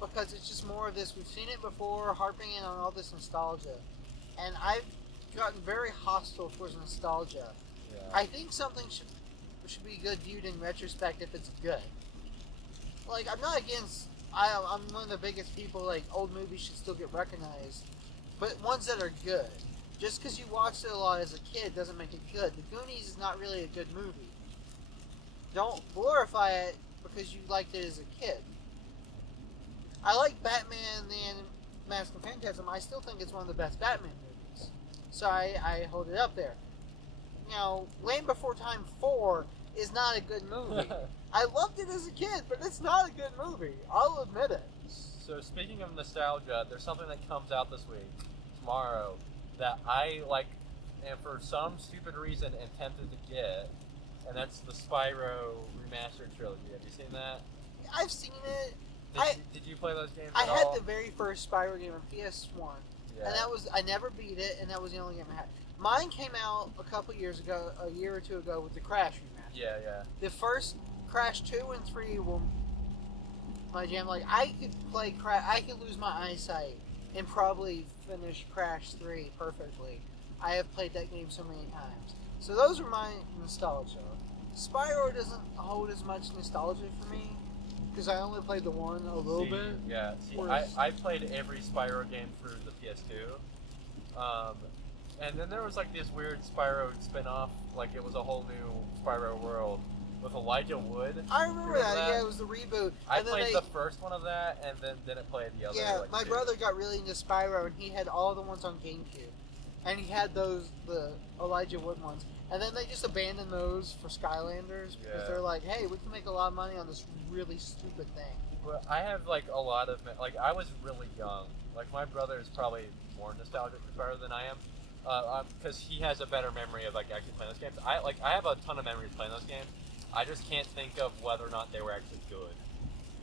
because it's just more of this. We've seen it before, harping in on all this nostalgia, and I've gotten very hostile towards nostalgia. Yeah. I think something should be good viewed in retrospect if it's good. Like, I'm not against. I'm one of the biggest people. Like, old movies should still get recognized, but ones that are good. Just because you watched it a lot as a kid doesn't make it good. The Goonies is not really a good movie. Don't glorify it because you liked it as a kid. I like Batman the Mask of Phantasm. I still think it's one of the best Batman movies. So I hold it up there. Now, Land Before Time 4 is not a good movie. I loved it as a kid, but it's not a good movie. I'll admit it. So speaking of nostalgia, there's something that comes out this week, tomorrow, that I like, and for some stupid reason am tempted to get, and that's the Spyro remastered trilogy. Have you seen that? I've seen it. Did you play those games I at had all? the very first Spyro game on PS1, and that was I never beat it, and that was the only game I had. Mine came out a couple years ago, a year or two ago, with the Crash remaster. Yeah. The first Crash 2 and 3 were my jam. Like, I could play Crash, I could lose my eyesight and probably finish Crash 3 perfectly. I have played that game so many times. So those are my nostalgia. Spyro doesn't hold as much nostalgia for me because I only played the one a little bit. Yeah, I played every Spyro game through the PS2. And then there was like this weird Spyro spin-off, like it was a whole new Spyro world with Elijah Wood. I remember that. Yeah, it was the reboot. I played the first one of that, and then didn't play the other. Yeah, like, my brother got really into Spyro, and he had all the ones on GameCube, and he had the Elijah Wood ones, and then they just abandoned those for Skylanders because they're like, hey, we can make a lot of money on this really stupid thing. But I have like a lot of I was really young. Like my brother is probably more nostalgic for Spyro than I am. Because he has a better memory of like actually playing those games. I have a ton of memories playing those games. I just can't think of whether or not they were actually good.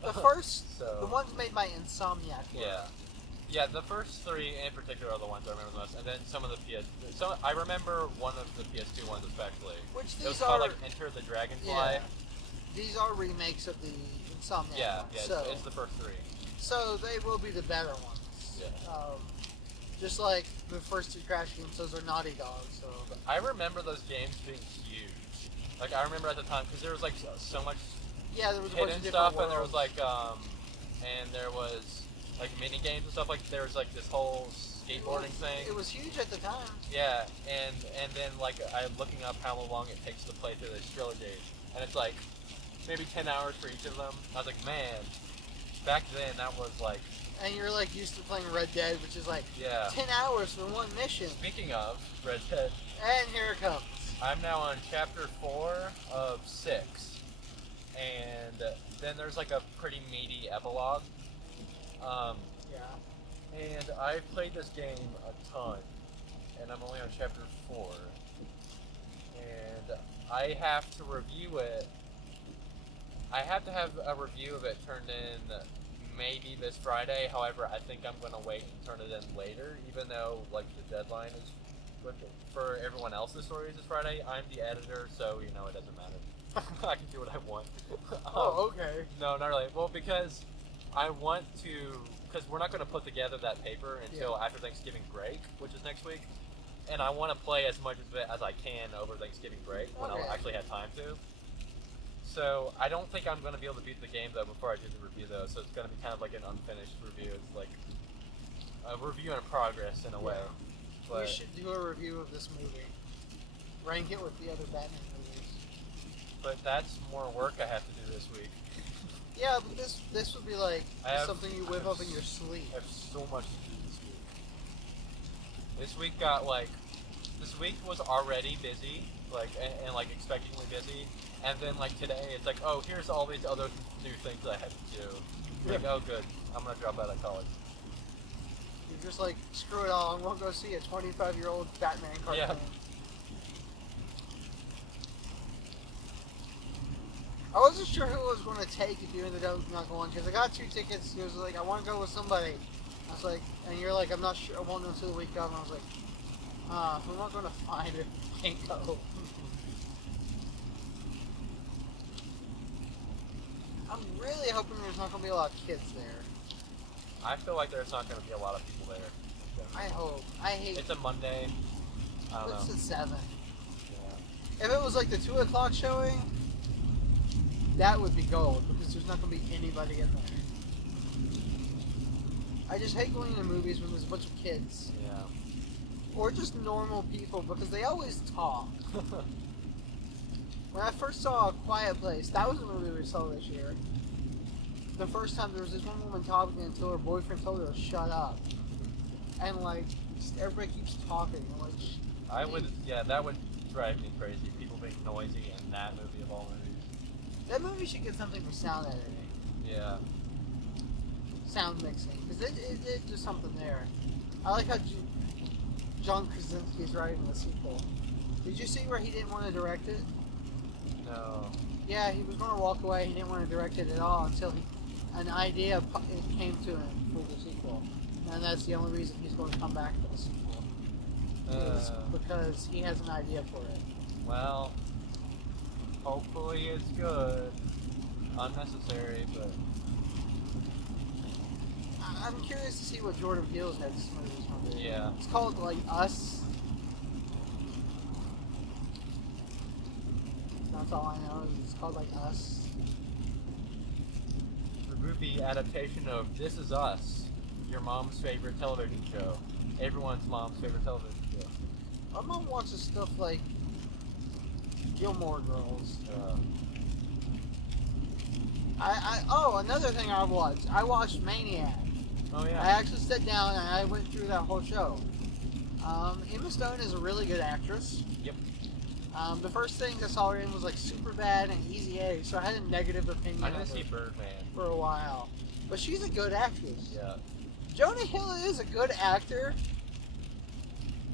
The first, the ones made by Insomniac. Yeah. The first three in particular are the ones I remember the most, and then some of the I remember one of the PS2 ones especially. Which it was called like Enter the Dragonfly. Yeah. These are remakes of the Insomniac. Yeah, ones. it's the first three. So they will be the better ones. Yeah. Just like the first two Crash games, those are Naughty Dog. So I remember those games being huge. Like I remember at the time because there was like so much there was a bunch hidden of stuff, worlds. and there was like and there was like mini games and stuff. Like there was like this whole skateboarding thing. It was huge at the time. Yeah, and then like I'm looking up how long it takes to play through this trilogy, and it's like maybe 10 hours for each of them. I was like, man, back then that was like. And you're like used to playing Red Dead, which is like 10 hours for one mission. Speaking of Red Dead, and here it comes. I'm now on chapter 4 of 6, and then there's like a pretty meaty epilogue. And I've played this game a ton, and I'm only on chapter 4, and I have to review it. I have to have a review of it turned in maybe this Friday. However, I think I'm going to wait and turn it in later, even though like the deadline is for everyone else's stories this Friday. I'm the editor, so you know it doesn't matter. I can do what I want. Okay. No, not really. Well, because I want to, because we're not going to put together that paper until after Thanksgiving break, which is next week, and I want to play as much of it as I can over Thanksgiving break when I'll actually have time to. So I don't think I'm going to be able to beat the game though before I do the review though. So it's going to be kind of like an unfinished review. It's like a review in progress in a way. But we should do a review of this movie. Rank it with the other Batman movies. But that's more work I have to do this week. Yeah, but this would be like something you whip up in your sleep. I have so much to do this week. This week was already busy, like and like expectingly busy. And then like today, it's like, oh, here's all these other new things that I have to do. Like, oh, good, I'm gonna drop out of college. You're just like, screw it all, and we'll go see a 25-year-old Batman cartoon. Yeah. I wasn't sure who I was going to take if you ended up not going, because I got 2 tickets. He was like, I want to go with somebody. I was like, and you're like, I'm not sure, I won't know until the week of. And I was like, I'm not going to find it. Can't go. I'm really hoping there's not going to be a lot of kids there. I feel like there's not going to be a lot of people there. I hope. I hate. It's a Monday. I don't know. It's at 7. Yeah. If it was like the 2 o'clock showing, that would be gold, because there's not going to be anybody in there. I just hate going to movies when there's a bunch of kids. Yeah. Or just normal people, because they always talk. When I first saw A Quiet Place, that was a movie we saw this year. The first time there was this one woman talking until her boyfriend told her to shut up. And like, just everybody keeps talking. And like, that would drive me crazy. People being noisy in that movie of all movies. that movie should get something for sound editing. Yeah. Sound mixing. Because it did just something there. I like how John Krasinski's writing the sequel. Did you see where he didn't want to direct it? No. Yeah, he was going to walk away. He didn't want to direct it at all until an idea came to him for the sequel. And that's the only reason he's going to come back for the sequel. Is because he has an idea for it. Well, hopefully it's good. Unnecessary, but... I'm curious to see what Jordan Peele's next movie is going to be. Yeah. It's called, like, Us. That's all I know. It's called, like, Us. The movie adaptation of This Is Us, your mom's favorite television show. Everyone's mom's favorite television show. My mom watches stuff like Gilmore Girls. Another thing I watched. I watched Maniac. Oh yeah. I actually sat down and I went through that whole show. Emma Stone is a really good actress. Yep. The first thing I saw her in was like Superbad and Easy A, so I had a negative opinion I of didn't her see Birdman. for a while. But she's a good actress. Yeah. Jonah Hill is a good actor,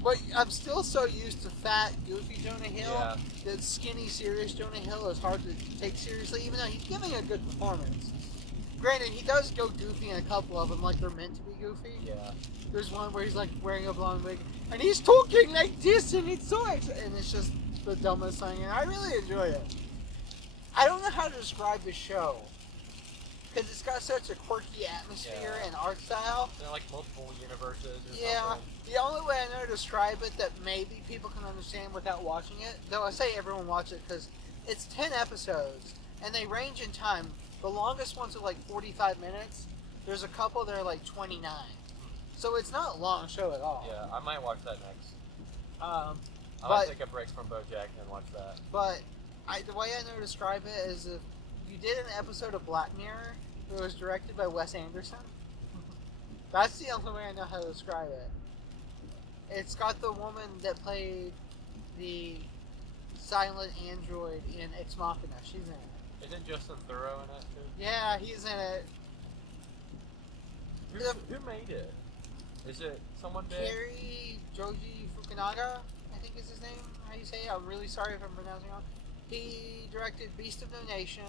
but I'm still so used to fat, goofy Jonah Hill Yeah. that skinny, serious Jonah Hill is hard to take seriously, even though he's giving a good performance. Granted, he does go goofy in a couple of them, like they're meant to be goofy. Yeah. There's one where he's like wearing a blonde wig, and he's talking like this, and it's so and it's just the dumbest thing, and I really enjoy it. I don't know how to describe the show, because it's got such a quirky atmosphere and art style. They're like multiple universes or Yeah, something. the only way I know to describe it that maybe people can understand without watching it, though I say everyone watch it because it's 10 episodes, and they range in time. The longest ones are like 45 minutes. There's a couple that are like 29. So it's not a long show at all. Yeah, I might watch that next. I But- might take a break from BoJack and watch that. But the way I know to describe it is if you did an episode of Black Mirror that was directed by Wes Anderson, that's the only way I know how to describe it. It's got the woman that played the silent android in Ex Machina. She's in it. Isn't Justin Theroux in it too? Yeah, he's in it. Who made it? Is it someone big? Kerry Joji Fukunaga, I think is his name. How you say it? I'm really sorry if I'm pronouncing it wrong. He directed Beast of No Nation.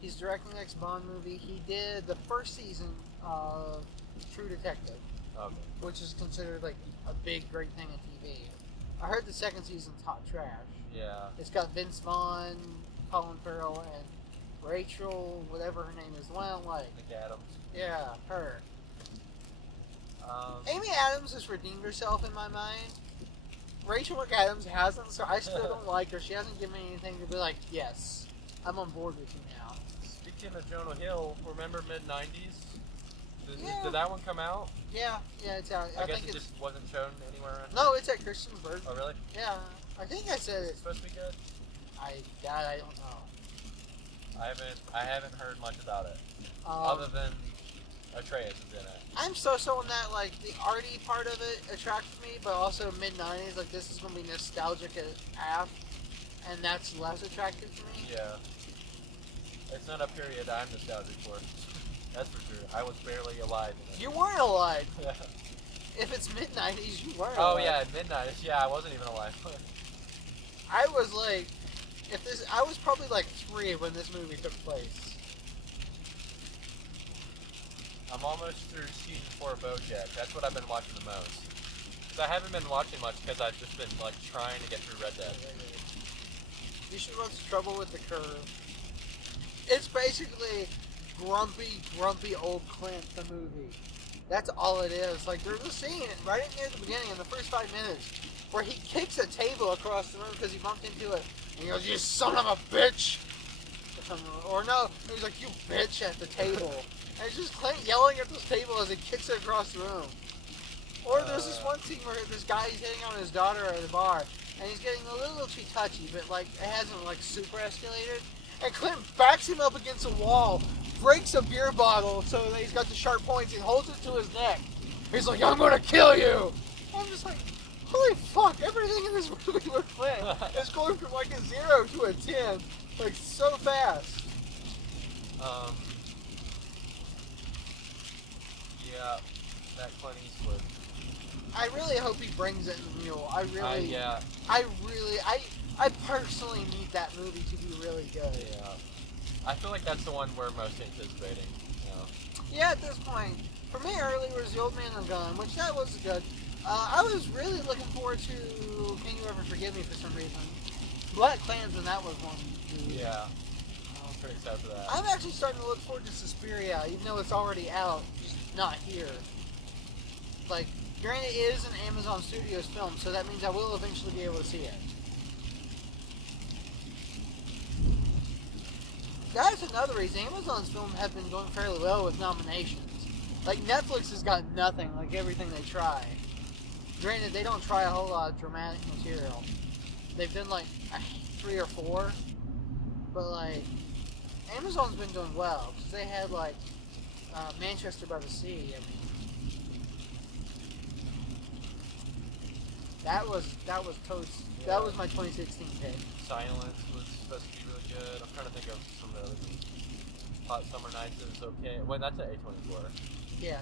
He's directing the next Bond movie. He did the first season of True Detective, Okay. which is considered like a big, great thing on TV. I heard the second season's hot trash. Yeah. It's got Vince Vaughn, Colin Farrell, and Rachel, whatever her name is, the one I don't like. McAdams. Yeah, her. Amy Adams has redeemed herself in my mind. Rachel McAdams hasn't, so I still don't like her. She hasn't given me anything to be like, yes, I'm on board with you now. Speaking of Jonah Hill, remember mid-90s? Yeah. Did that one come out? Yeah, it's out. I guess think it it's just wasn't shown anywhere around. no, it's at Christiansburg. Oh, really? Yeah, I think I said Is it it. supposed to be good? I don't know. I haven't heard much about it. Other than Atreus is in it. I'm so on that, like, the arty part of it attracted me, but also mid-90s, like, this is going to be nostalgic at half, and that's less attractive to me. Yeah. It's not a period I'm nostalgic for. That's for sure. I was barely alive in it. You weren't alive. Yeah. If it's mid-90s, you weren't Oh alive. yeah, midnight. Yeah, I wasn't even alive. I was, like, I was probably like 3 when this movie took place. I'm almost through season 4 of BoJack. That's what I've been watching the most. Because I haven't been watching much because I've just been like trying to get through Red Dead. You should watch Trouble with the Curve. It's basically grumpy old Clint, the movie. That's all it is. Like, there's a scene right near the beginning, in the first 5 minutes, where he kicks a table across the room because he bumped into it. And he goes, "You son of a bitch!" Or no, he's like, "You bitch," at the table. And it's just Clint yelling at this table as he kicks it across the room. Or there's this one scene where this guy is hitting on his daughter at the bar, and he's getting a little too touchy, but like it hasn't like super escalated. And Clint backs him up against a wall, breaks a beer bottle so that he's got the sharp points, and holds it to his neck. He's like, "I'm gonna kill you!" I'm just like, holy fuck, everything in this movie with Clint is going from like a 0 to a 10, like so fast. Yeah, that Clint Eastwood. I really hope he brings it in the mule. I personally need that movie to be really good. Yeah. I feel like that's the one we're most anticipating. You know? Yeah, at this point. For me, earlier was The Old Man and the Gun, which that was good. I was really looking forward to Can You Ever Forgive Me for some reason. Black Klansman, that was one. Yeah. I'm pretty excited for that. I'm actually starting to look forward to Suspiria, even though it's already out, just not here. Like, granted, it is an Amazon Studios film, so that means I will eventually be able to see it. That's another reason. Amazon's films have been going fairly well with nominations. Like, Netflix has got nothing, like everything they try. Granted, they don't try a whole lot of dramatic material. They've done like 3 or 4. But like, Amazon's been doing well, because they had like Manchester by the Sea. I mean, that was toast. Yeah. That was my 2016 pick. Silence was supposed to be really good. I'm trying to think of some of the other ones. Hot Summer Nights is okay. Wait, that's at A24. Yeah.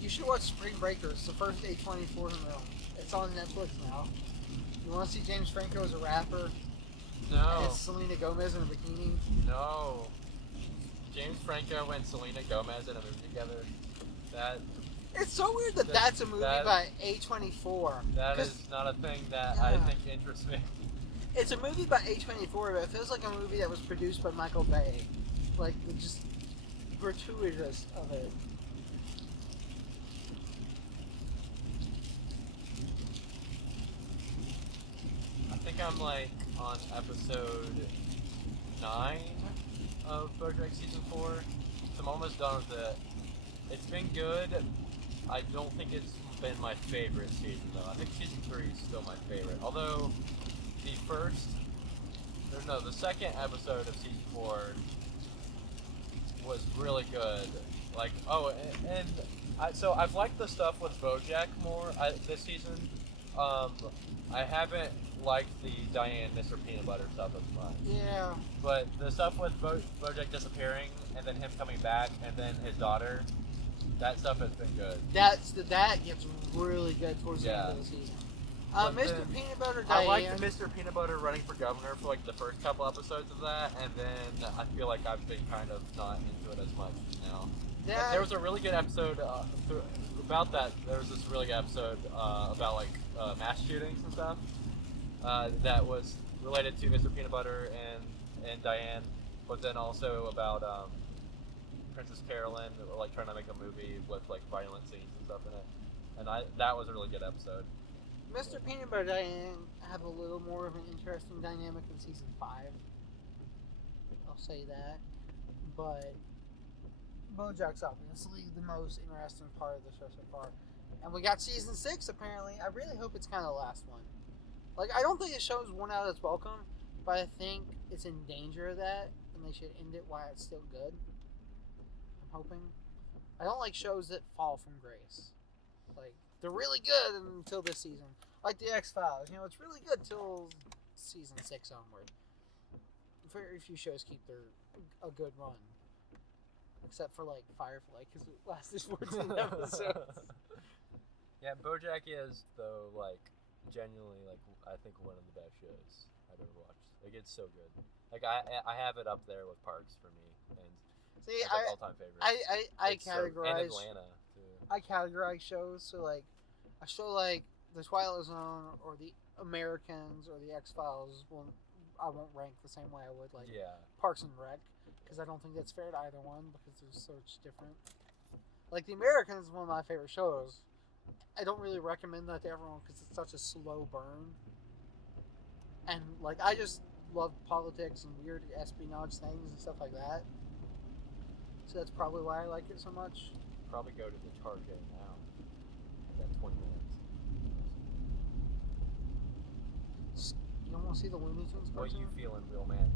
You should watch Spring Breakers, the first A24 film. It's on Netflix now. You want to see James Franco as a rapper? No. And it's Selena Gomez in a bikini? No. James Franco and Selena Gomez in a movie together. It's so weird that that's a movie by A24. That is not a thing that I think interests me. It's a movie by A24, but it feels like a movie that was produced by Michael Bay. Like, just gratuitous of it. I think I'm like on episode 9 of BoJack season 4. So I'm almost done with it. It's been good. I don't think it's been my favorite season though. I think season 3 is still my favorite. Although the second episode of season 4 was really good. Like, so I've liked the stuff with BoJack more this season. I haven't liked the Diane Mr. Peanut Butter stuff as much. Yeah. But the stuff with BoJack disappearing and then him coming back and then his daughter, that stuff has been good. That gets really good towards the end of the season. Mr. Peanut Butter Diane. I liked Mr. Peanut Butter running for governor for like the first couple episodes of that, and then I feel like I've been kind of not into it as much now. There was a really good episode about that. There was this really good episode about like mass shootings and stuff that was related to Mr. Peanut Butter and Diane, but then also about Princess Carolyn, like trying to make a movie with like violent scenes and stuff in it, and that was a really good episode. Mr. Peanut Butter Diane have a little more of an interesting dynamic in season 5. I'll say that. But BoJack's obviously the most interesting part of the show so far. And we got season 6 apparently. I really hope it's kind of the last one. Like, I don't think the show's worn out its welcome, but I think it's in danger of that, and they should end it while it's still good. I'm hoping. I don't like shows that fall from grace. Like, they're really good until this season. Like the X-Files. You know, it's really good till season 6 onward. Very few shows keep a good run. Except for, like, Firefly, because it lasted 14 episodes. Yeah, BoJack is, though, like, genuinely, like, I think one of the best shows I've ever watched. Like it's so good. Like I have it up there with Parks for me, and See, it's like all time favorites. I It's categorize. and Atlanta too. I categorize shows, so like a show like The Twilight Zone or The Americans or The X Files I won't rank the same way I would like Yeah. Parks and Rec, because I don't think that's fair to either one because they're so much different. Like The Americans is one of my favorite shows. I don't really recommend that to everyone because it's such a slow burn, and like I just love politics and weird espionage things and stuff like that. So that's probably why I like it so much. Probably go to the Target now. Got 20 minutes. You don't want to see the Looney Tunes What cartoon? you feeling, real man?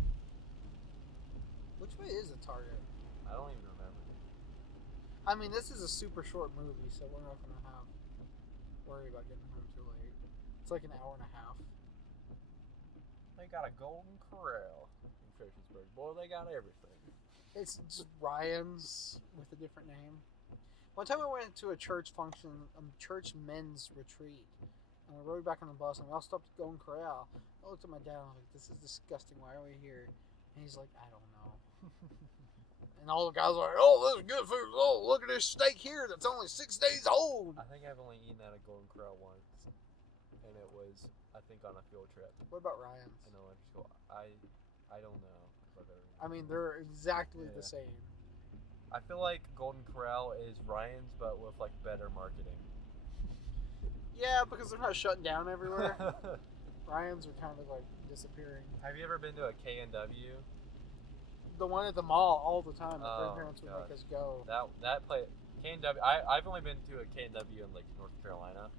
Which way is the Target? I don't even remember. I mean, this is a super short movie, so we're not going to have worry about getting home too late. It's like an hour and a half. They got a Golden Corral in Christiansburg. Boy, they got everything. It's just Ryan's with a different name. One time I went to a church function, a church men's retreat, and we rode back on the bus, and we all stopped at Golden Corral. I looked at my dad, and I was like, this is disgusting, why are we here? And he's like, I don't know. And all the guys were like, oh, this is good food. Oh, look at this steak here that's only 6 days old. I think I've only eaten at a Golden Corral once, and it was, I think, on a field trip. What about Ryan's? In elementary school. I don't know. I mean, they're exactly the same. I feel like Golden Corral is Ryan's, but with like better marketing. Yeah, because they're not shutting down everywhere. Ryan's are kind of like disappearing. Have you ever been to a K&W? The one at the mall all the time. My Oh, grandparents would gosh. make us go. That place, K&W. I've only been to a K&W in like North Carolina,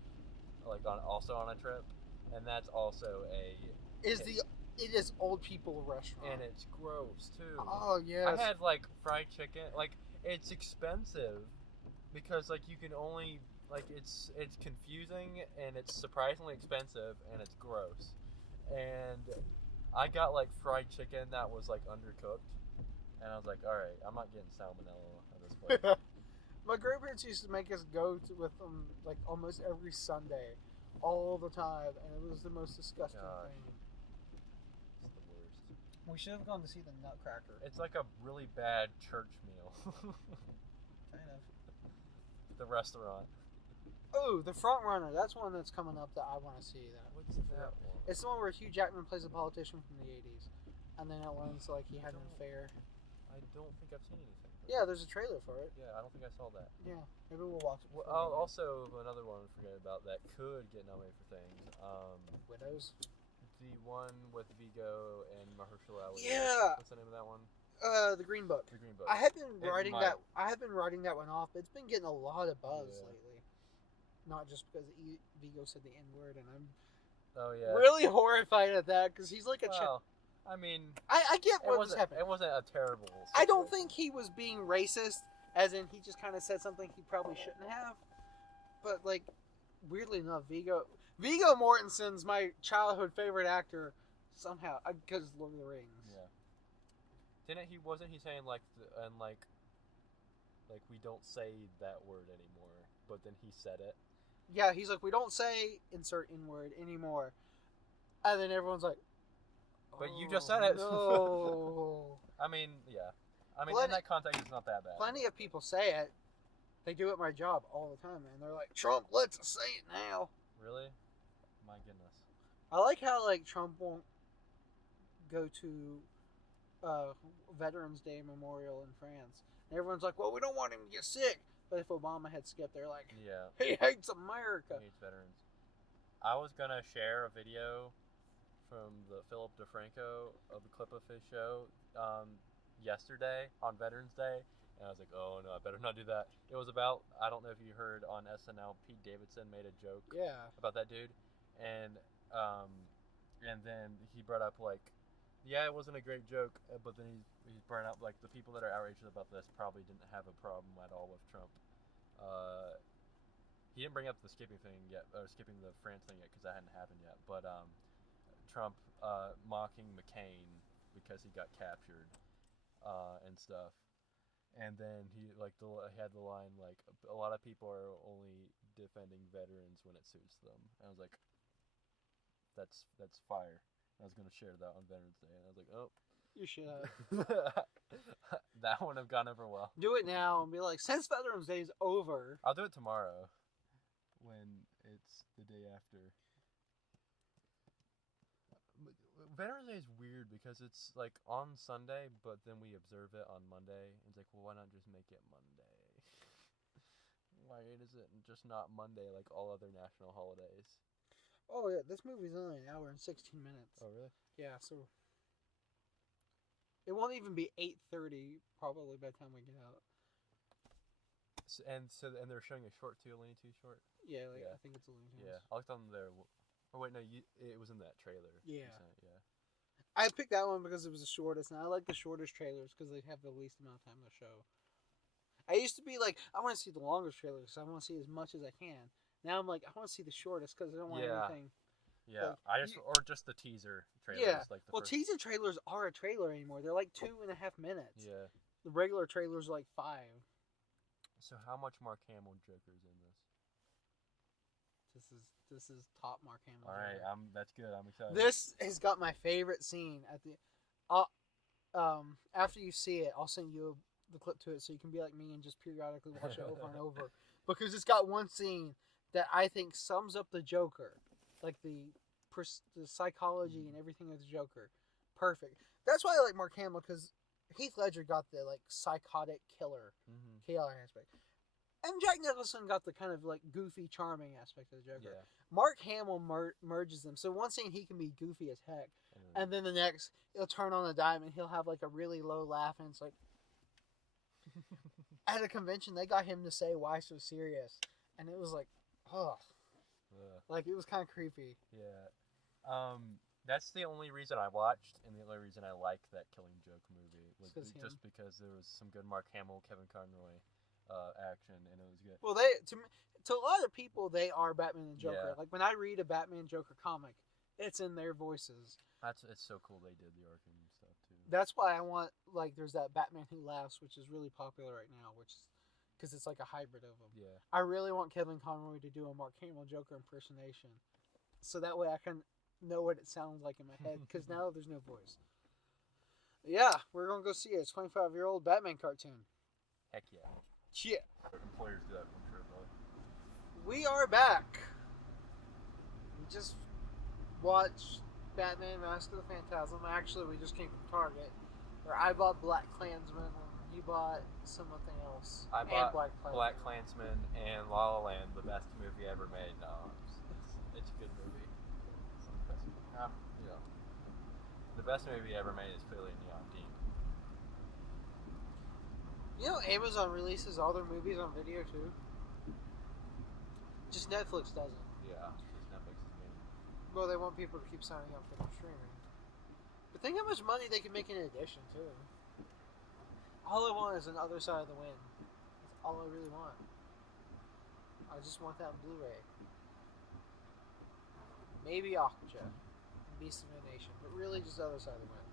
like also on a trip, and that's also It is old people restaurant. and it's gross too. Oh yes. I had like fried chicken. Like it's expensive because like you can only like it's confusing and it's surprisingly expensive and it's gross. And I got like fried chicken that was like undercooked, and I was like, all right, I'm not getting salmonella at this place. My grandparents used to make us go with them like almost every Sunday, all the time, and it was the most disgusting Gosh. thing. It's the worst. We should have gone to see the Nutcracker. It's like a really bad church meal. Kind of. The restaurant. Oh, the Front Runner. That's one that's coming up that I want to see. What's that one? It's the one where Hugh Jackman plays a politician from the 80s. And then it learns like he had an affair. I don't think I've seen anything. Yeah, there's a trailer for it. Yeah, I don't think I saw that. Yeah, maybe we'll watch it. Well, also, another one I forget about that could get nominated for things. Widows? The one with Vigo and Mahershala Ali. Yeah! What's the name of that one? The Green Book. The Green Book. I have been writing might. I have been writing that one off, but it's been getting a lot of buzz Yeah. lately. Not just because Vigo said the N word, and I'm Oh yeah. really horrified at that because he's like a. Well, I mean, I get it what was wasn't. happening. It wasn't a terrible. I don't situation. think he was being racist, as in he just kind of said something he probably shouldn't have. But like, weirdly enough, Vigo Mortensen's my childhood favorite actor. Somehow, because Lord of the Rings. Yeah. Wasn't he saying like like we don't say that word anymore, but then he said it. Yeah, he's like, we don't say insert N word anymore, and then everyone's like, But you just said it. No. I mean, yeah. I mean, Plenty- in that context, it's not that bad. Plenty of people say it. They do it at my job all the time, man. They're like, Trump lets us say it now. Really? My goodness. I like how like Trump won't go to Veterans Day Memorial in France. And everyone's like, well, we don't want him to get sick. But if Obama had skipped, they're like, Yeah. he hates America. He hates veterans. I was gonna share a video from the Philip DeFranco of the clip of his show yesterday on Veterans Day, and I was like, oh no, I better not do that. It was about, I don't know if you heard on SNL, Pete Davidson made a joke Yeah. about that dude, and then he brought up like, yeah, it wasn't a great joke, but then he's brought up like the people that are outraged about this probably didn't have a problem at all with Trump. He didn't bring up the skipping thing yet, or skipping the France thing yet, because that hadn't happened yet. But Trump mocking McCain because he got captured and stuff, and then he had the line like, a lot of people are only defending veterans when it suits them, and I was like, that's fire. I was gonna share that on Veterans Day, and I was like, oh. You should That wouldn't have gone over well. do it now and be like, since Veterans Day is over. I'll do it tomorrow, when it's the day after. Veterans Day is weird because it's like on Sunday, but then we observe it on Monday. It's like, well, why not just make it Monday? Why is it just not Monday like all other national holidays? Oh yeah, this movie's only an hour and 16 minutes. Oh really? Yeah, so it won't even be 8:30 probably by the time we get out. And they're showing a short too, a Looney Tunes short. Yeah, Yeah. I think it's a Looney Tunes. Yeah, I looked on there. Oh wait, no, it was in that trailer. Yeah. Yeah. I picked that one because it was the shortest, and I like the shortest trailers because they have the least amount of time to show. I used to be like, I want to see the longest trailers because I want to see as much as I can. Now I'm like, I want to see the shortest because I don't want anything. Yeah, Like, or just the teaser trailers. Yeah. Like the Well, first... teaser trailers are a trailer anymore. They're like 2.5 minutes. Yeah. The regular trailers are like 5. So how much Mark Hamill Joker's in this? This is top Mark Hamill. All right, that's good. I'm excited. This has got my favorite scene at the. After you see it, I'll send you the clip to it so you can be like me and just periodically watch it over and over because it's got one scene that I think sums up the Joker, like the psychology and everything of the Joker, perfect. That's why I like Mark Hamill because Heath Ledger got the like psychotic killer, chaotic aspect. And Jack Nicholson got the kind of like goofy, charming aspect of the Joker. Yeah. Mark Hamill merges them. So one scene he can be goofy as heck, and then the next he'll turn on a dime and he'll have like a really low laugh, and it's like at a convention they got him to say "Why so serious," and it was like, oh, like it was kind of creepy. Yeah. That's the only reason I watched, and the only reason I liked that Killing Joke movie was just because there was some good Mark Hamill, Kevin Conroy action, and it was good. Well, to a lot of people, they are Batman and Joker. Yeah. Like when I read a Batman Joker comic, it's in their voices. It's so cool they did the Arkham stuff too. That's why I want there's that Batman Who Laughs, which is really popular right now, which is because it's like a hybrid of them. Yeah. I really want Kevin Conroy to do a Mark Hamill Joker impersonation, so that way I can know what it sounds like in my head. Because now there's no voice. Yeah, we're gonna go see it. It's a 25-year-old Batman cartoon. Heck yeah. Yeah. Employers do that from sure, though. We are back. We just watched Batman Mask of the Phantasm. Actually, we just came from Target, where I bought Black Klansman and you bought something else. I bought Black Black Klansman and La La Land, the best movie ever made. No, it's a good movie. It's the best, the best movie ever made is clearly Neon Demon. You know, Amazon releases all their movies on video too. Just Netflix doesn't. Yeah, just Netflix is game. Well, they want people to keep signing up for their streaming. But think how much money they can make in addition too. All I want is an Other Side of the Wind. That's all I really want. I just want that on Blu-ray. Maybe Okja, Beast of No Nation, but really just Other Side of the Wind.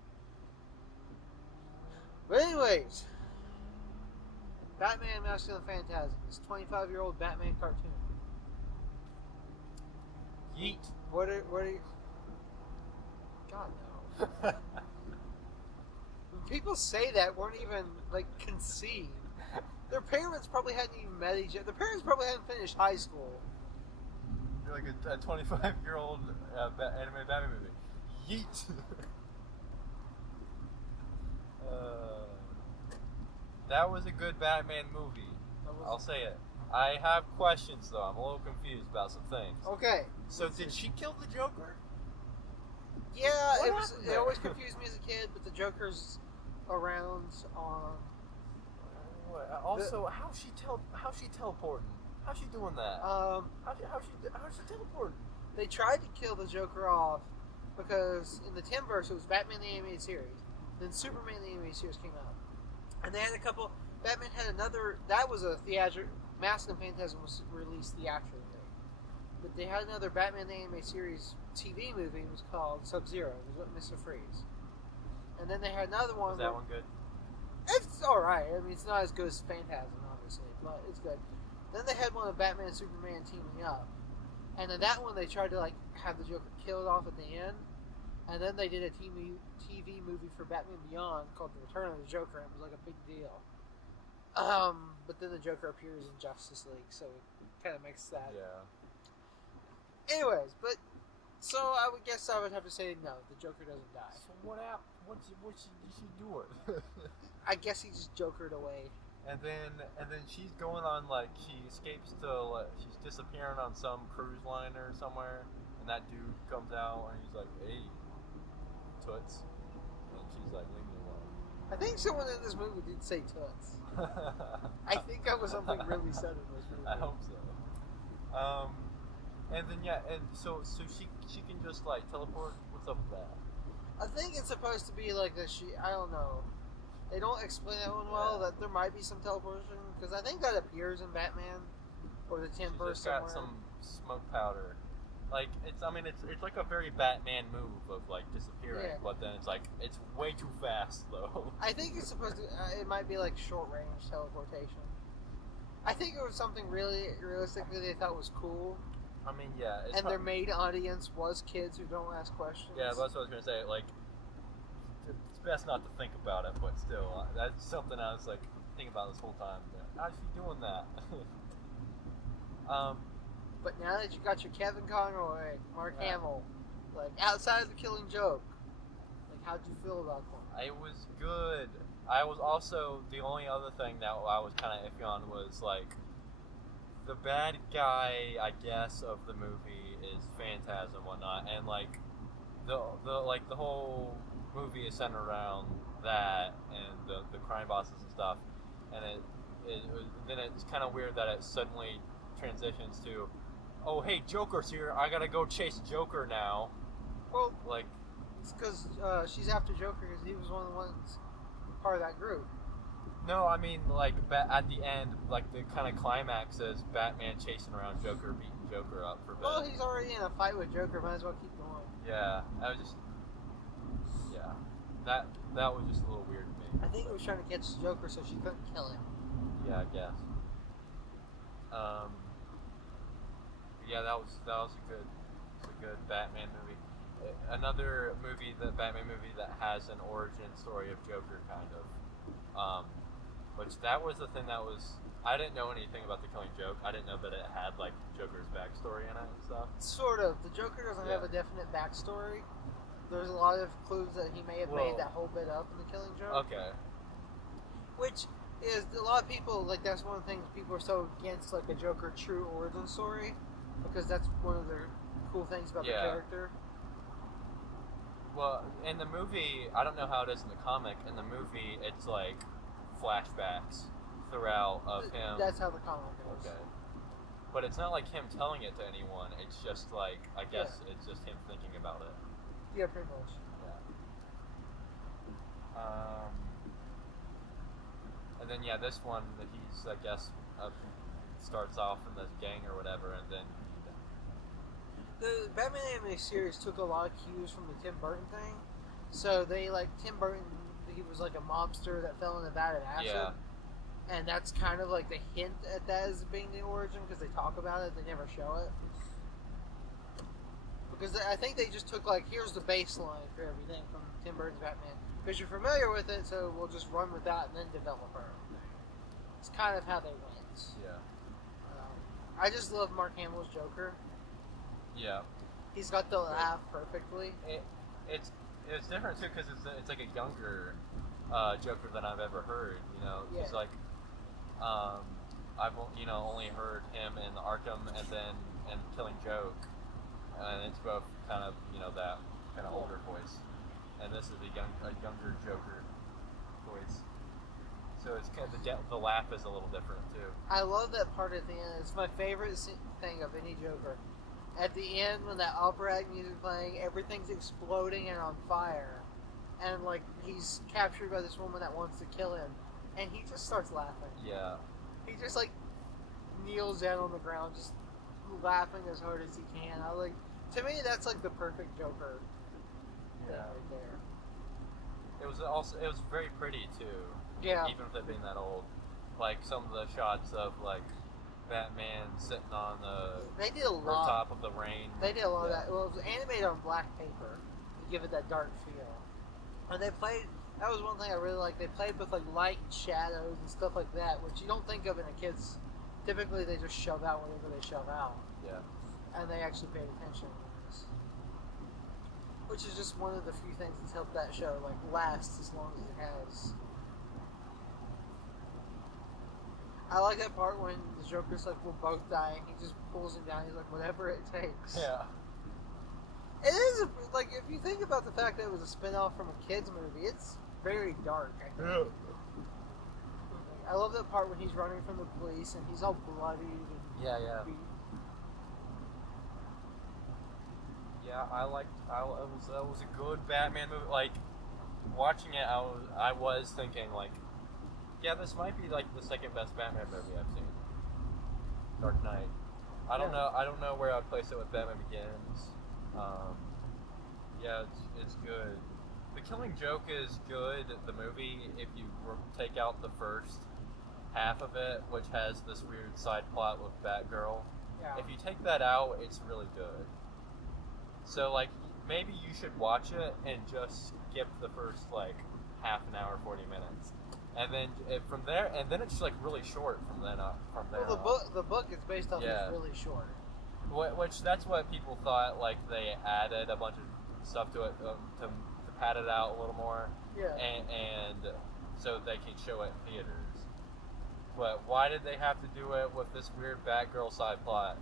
But anyways, Batman Mask of the Phantasm, this 25-year-old Batman cartoon. Yeet. What are you... God, no. When people say that, weren't even, like, conceived. Their parents probably hadn't even met each other. Their parents probably hadn't finished high school. You're like a 25-year-old anime Batman movie. Yeet. That was a good Batman movie. I'll say it. I have questions though. I'm a little confused about some things. Okay. So did she kill the Joker? Yeah, it always confused me as a kid, but the Joker's around on. What? Also, how's she teleporting? How's she doing that? How's she teleporting? They tried to kill the Joker off because in the Timverse it was Batman the Animated Series, then Superman the Animated Series came out, and they had a couple. Batman had another. That was a theatrical. Mask of the Phantasm was released theatrically, but they had another Batman the Animated Series TV movie. It was called Sub-Zero. It was with Mr. Freeze, and then they had another one. Was that one good? It's all right. I mean, it's not as good as Phantasm, obviously, but it's good. Then they had one of Batman and Superman teaming up, and then that one they tried to like have the Joker killed off at the end, And then they did a TV movie for Batman Beyond called The Return of the Joker. And it was like a big deal. But then the Joker appears in Justice League, so it kind of makes that. Yeah. Anyways, but so I would guess I would have to say no. The Joker doesn't die. So what happened? What did she do it? I guess he just Jokered away. And then she's going on, like, she escapes to, like, she's disappearing on some cruise liner somewhere, and that dude comes out and he's like, hey, toots. And she's like, leave me alone. I think someone in this movie did say toots. I think that was something really said in this movie. I hope so. And then yeah, and so she can just like teleport. What's up with that? I think it's supposed to be like that. I don't know. They don't explain that one well. Yeah. That there might be some teleportation because I think that appears in Batman or the Tim She's Burton just got somewhere. some smoke powder. Like it's like a very Batman move of like disappearing, Yeah. but then it's way too fast though. I think it's supposed to. It might be like short range teleportation. I think it was something really realistically they thought was cool. I mean, yeah. And their main audience was kids who don't ask questions. Yeah, that's what I was gonna say. Like, it's best not to think about it, but still, that's something I was like thinking about this whole time. How's she doing that? But now that you got your Kevin Conroy, Mark Yeah. Hamill, like outside of the Killing Joke, like how'd you feel about them? It was good. I was also the only other thing that I was kind of iffy on was like the bad guy, I guess, of the movie is Phantasm and whatnot, and like the whole movie is centered around that and the crime bosses and stuff, and then it's kind of weird that it suddenly transitions to, oh hey, Joker's here, I gotta go chase Joker now. Well, Like, it's because she's after Joker because he was one of the ones part of that group. no, I mean, like, at the end, like, the kind of climax is Batman chasing around Joker, beating Joker up for Well, bed. he's already in a fight with Joker. Might as well keep going. Yeah, I was just, yeah, that was just a little weird to me. I think it was trying to catch Joker so she couldn't kill him. Yeah, I guess. Yeah, that was a good Batman movie. Another Batman movie that has an origin story of Joker, kind of. Which that was the thing that was, I didn't know anything about the Killing Joke. I didn't know that it had like Joker's backstory in it and stuff. Sort of. The Joker doesn't have a definite backstory. There's a lot of clues that he may have made that whole bit up in the Killing Joke. Okay. Which is a lot of people like that's one of the things people are so against, like a Joker true origin story, because that's one of the cool things about the character. Well, in the movie, I don't know how it is in the comic. In the movie, it's like flashbacks throughout of him. That's how the comic goes. Okay. But it's not like him telling it to anyone. It's just like, I guess it's just him thinking about it. Yeah, pretty much. Yeah. And then this one that he's, I guess, starts off in this gang or whatever, and then The Batman animated series took a lot of cues from the Tim Burton thing. So they Tim Burton. He was like a mobster that fell in a vat of acid. Yeah. And that's kind of like the hint at that as being the origin because they talk about it, they never show it. Because I think they just took here's the baseline for everything from Tim Burton's Batman. Because you're familiar with it, so we'll just run with that and then develop our own thing. It's kind of how they went. Yeah. I just love Mark Hamill's Joker. Yeah. He's got the laugh perfectly. It's different too because it's like a younger Joker than I've ever heard. You know, Yeah. he's like I've only heard him in Arkham and then in Killing Joke, and it's both kind of that kind of older voice, and this is a younger Joker voice. So it's kind of the laugh is a little different too. I love that part at the end. It's my favorite thing of any Joker. At the end, when that operatic music playing, everything's exploding and on fire, and he's captured by this woman that wants to kill him, and he just starts laughing. Yeah. He just kneels down on the ground, just laughing as hard as he can. To me, that's the perfect Joker thing right there. It was very pretty too. Yeah. Even with it being that old, some of the shots of Batman sitting on the They did a lot. rooftop of the rain. They did a lot of that. Well, it was animated on black paper. to give it that dark feel. And they played. That was one thing I really liked. They played with like light and shadows and stuff like that, which you don't think of in a kid's. Typically, they just shove out whatever they shove out. Yeah. And they actually paid attention to this, which is just one of the few things that's helped that show like last as long as it has. I like that part when the Joker's like, "We'll both die," and he just pulls him down. He's like, "Whatever it takes." Yeah. It is like if you think about the fact that it was a spin-off from a kids movie, it's very dark. I think. Yeah. I love that part when he's running from the police and he's all bloodied and Yeah. beat. Yeah, that was a good Batman movie. Like watching it, I was thinking like, yeah, this might be like the second best Batman movie I've seen. Dark Knight. I don't know where I'd place it with Batman Begins. Yeah, it's good. The Killing Joke is good. The movie, if you take out the first half of it, which has this weird side plot with Batgirl, Yeah. if you take that out, it's really good. So like maybe you should watch it and just skip the first like half an hour, 40 minutes, and then from there, and then it's like really short from then up. From there. Well, the book is based off Yeah. is really short. Which that's what people thought. Like they added a bunch of stuff to it to pad it out a little more, Yeah. and so they can show it in theaters. But why did they have to do it with this weird Batgirl side plot?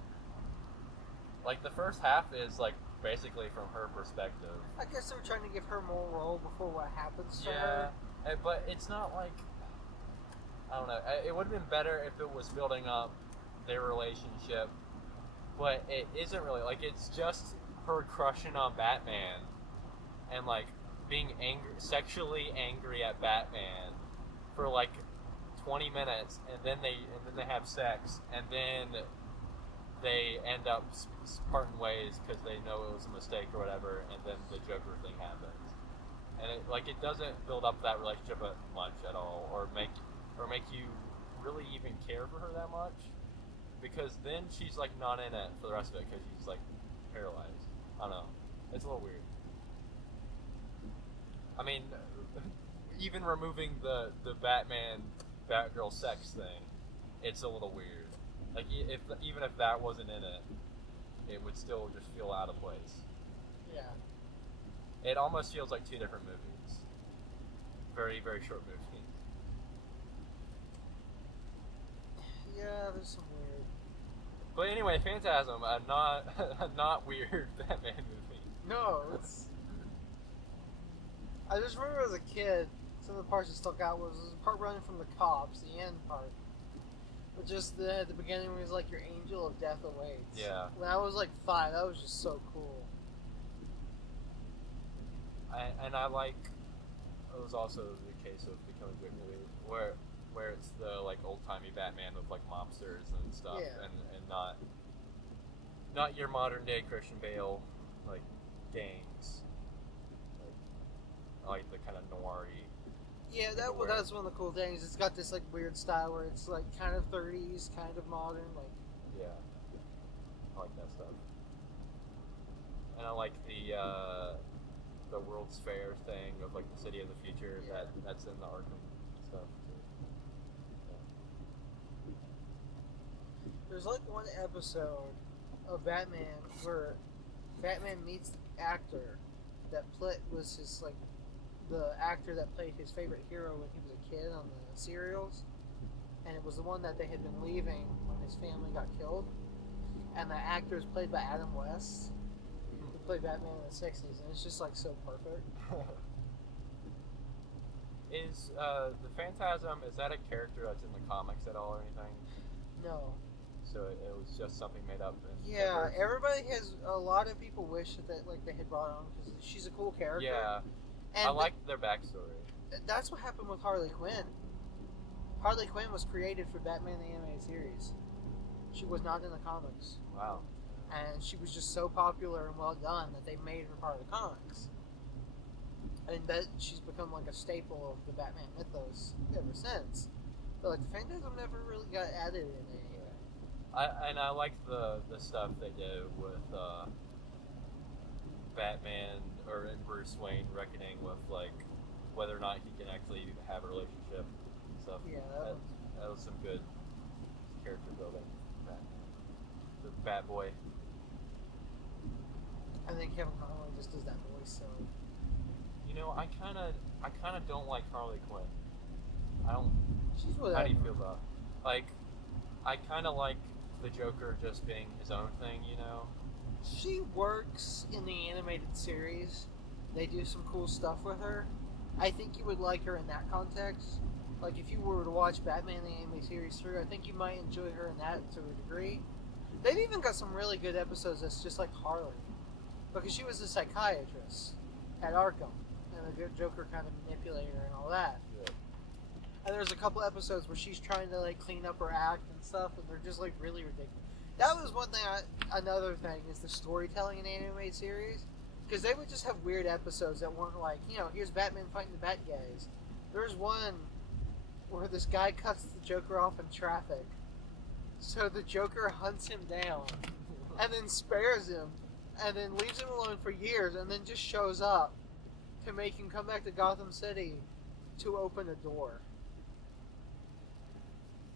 Like the first half is like basically from her perspective. I guess they were trying to give her more role before what happens to Yeah, her. but it's not like, I don't know. It would have been better if it was building up their relationship, but it isn't really. Like it's just her crushing on Batman, and like being sexually angry at Batman for like 20 minutes, and then they have sex, and then they end up parting ways because they know it was a mistake or whatever, and then the Joker thing happens, and it doesn't build up that relationship much at all, or make you really even care for her that much, because then she's like not in it for the rest of it because she's like paralyzed. I don't know, it's a little weird. I mean, even removing the Batgirl sex thing, it's a little weird. Like, even if that wasn't in it, it would still just feel out of place. Yeah. It almost feels like two different movies. Very, very short movie. Yeah, there's some weird. But anyway, Phantasm, a not weird Batman movie. No, it's. I just remember as a kid, some of the parts that stuck out was the part running from the cops, the end part. But just at the beginning when he was like, your angel of death awaits. Yeah. When I was like 5, that was just so cool. I like, it was also the case of Becoming a Great movie, where it's the like old-timey Batman with like mobsters and stuff, Yeah. and not your modern day Christian Bale, like gangs. I like the kind of noir-y. Yeah, that's one of the cool things. It's got this like weird style where it's like kind of 30s, kind of modern, like. Yeah, I like that stuff. And I like the World's Fair thing of like the City of the Future. Yeah. That's in the Arkham stuff too. There's like one episode of Batman where Batman meets the actor that was his like the actor that played his favorite hero when he was a kid on the serials, and it was the one that they had been leaving when his family got killed, and the actor is played by Adam West, who played Batman in the '60s, and it's just like so perfect. Is the Phantasm, is that a character that's in the comics at all or anything? No. So it was just something made up. Yeah, everybody has. A lot of people wish that like they had brought on because she's a cool character. Yeah, and I like their backstory. That's what happened with Harley Quinn. Harley Quinn was created for Batman the Animated Series. She was not in the comics. Wow. And she was just so popular and well done that they made her part of the comics. And that she's become like a staple of the Batman mythos ever since. But like the Phantasm never really got added in any way. I like the stuff they do with Batman and Bruce Wayne reckoning with like whether or not he can actually have a relationship and stuff. Yeah, That was some good character building. Batman, the Bat Boy. I think Kevin Conroy just does that voice so. You know, I kind of don't like Harley Quinn. I don't. She's whatever. How do you feel about? Like, I kind of like the Joker just being his own thing. You know. She works in the animated series. They do some cool stuff with her. I think you would like her in that context. Like if you were to watch Batman the anime series through, I think you might enjoy her in that to a degree. They've even got some really good episodes that's just like Harley, because she was a psychiatrist at Arkham, and the Joker kind of manipulated her and all that. Yeah. And there's a couple episodes where she's trying to like clean up her act and stuff, and they're just like really ridiculous. That was one thing. Another thing is the storytelling in the animated series, because they would just have weird episodes that weren't like, here's Batman fighting the bad guys. There's one where this guy cuts the Joker off in traffic, so the Joker hunts him down, and then spares him, and then leaves him alone for years, and then just shows up to make him come back to Gotham City to open a door.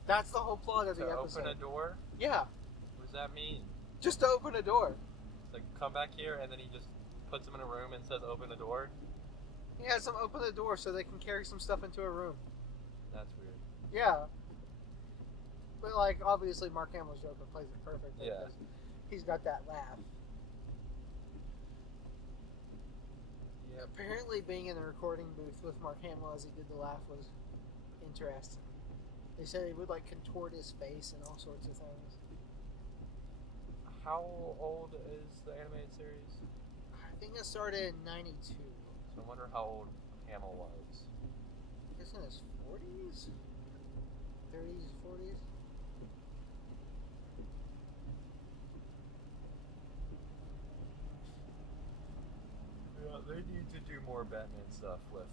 That's the whole plot of the episode. Open a door? Yeah. What does that mean? Just to open a door. Like, come back here, and then he just puts him in a room and says, open a door? He has them open the door so they can carry some stuff into a room. That's weird. Yeah. But, like, obviously Mark Hamill's Joker plays it perfectly. Yeah. He's got that laugh. Yeah. Apparently being in the recording booth with Mark Hamill as he did the laugh was interesting. They said he would, like, contort his face and all sorts of things. How old is the animated series? I think it started in 92. So I wonder how old Hamill was. I guess in his 40s? 30s, 40s? Yeah, they need to do more Batman stuff with...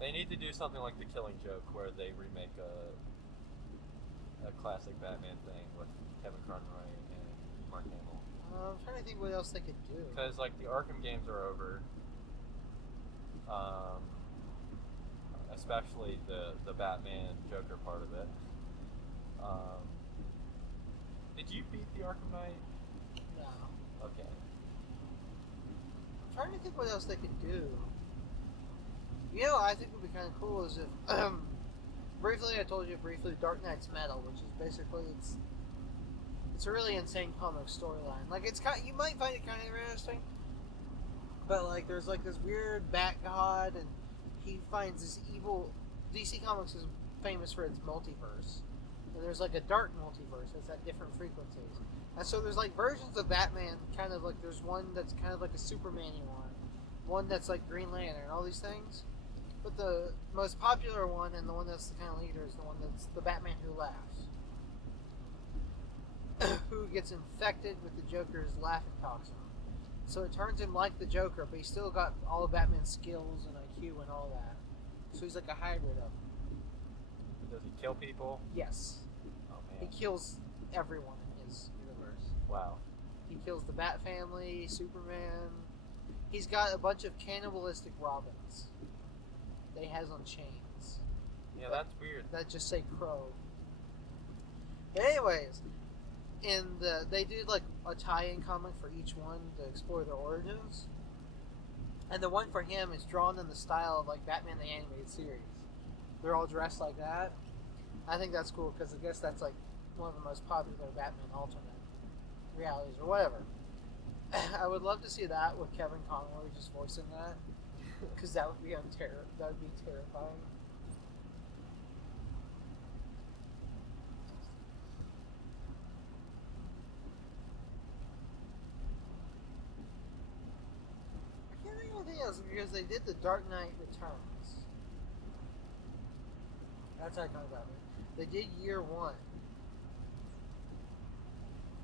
They need to do something like The Killing Joke, where they remake a classic Batman thing with Kevin Conroy and Mark Hamill. I'm trying to think what else they could do. Because, like, the Arkham games are over. Especially the Batman Joker part of it. Did you beat the Arkham Knight? No. Okay. I'm trying to think what else they could do. I think would be kind of cool is if, briefly, I told you briefly, Dark Knight's Metal, which is basically, it's a really insane comic storyline. Like, you might find it kind of interesting, but, like, there's, like, this weird bat god, and he finds this evil... DC Comics is famous for its multiverse, and there's, like, a dark multiverse that's at different frequencies. And so there's, like, versions of Batman, kind of, like, there's one that's kind of like a Superman-y one that's, like, Green Lantern, all these things. But the most popular one, and the one that's the kind of leader, is the one that's the Batman who laughs. Who gets infected with the Joker's laughing toxin. So it turns him like the Joker, but he's still got all of Batman's skills and IQ and all that. So he's like a hybrid of him. Does he kill people? Yes. Oh, He man. kills everyone in his universe. Wow. He kills the Bat family, Superman. He's got a bunch of cannibalistic Robins that he has on chains. Yeah, that's weird. That just say Crow. But anyways, they did like a tie-in comic for each one to explore their origins. And the one for him is drawn in the style of like Batman the Animated Series. They're all dressed like that. I think that's cool because I guess that's like one of the most popular Batman alternate realities or whatever. I would love to see that with Kevin Conroy just voicing that, because that would be terrifying. I can't think of anything else because they did the Dark Knight Returns. That's how I talk about it. They did Year One.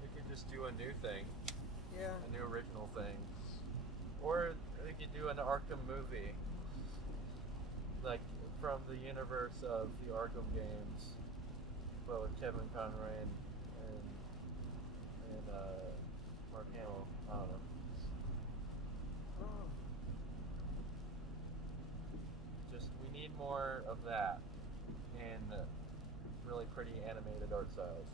They could just do a new thing. Yeah. A new original thing. Or they could do an Arkham movie. Like, from the universe of the Arkham games. But with Kevin Conroy and Mark Hamill. I don't know. of that in really pretty animated art styles.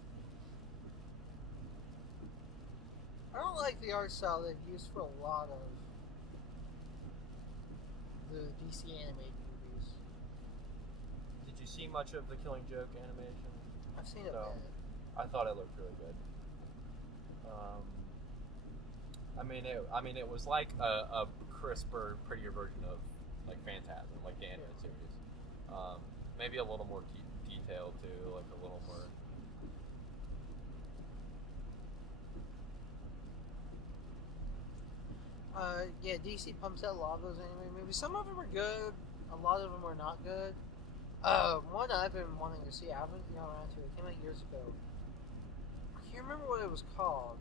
I don't like the art style they've used for a lot of the DC animated movies. Did you see much of the Killing Joke animation? I've seen it. No. I thought it looked really good. It was like a crisper, prettier version of like Phantasm, like the animated series. Maybe a little more detail too, like a little more. Yeah, DC pumps out a lot of those anime movies. Some of them are good. A lot of them are not good. One I've been wanting to see. I haven't gotten around to it. It came out years ago. I can't remember what it was called.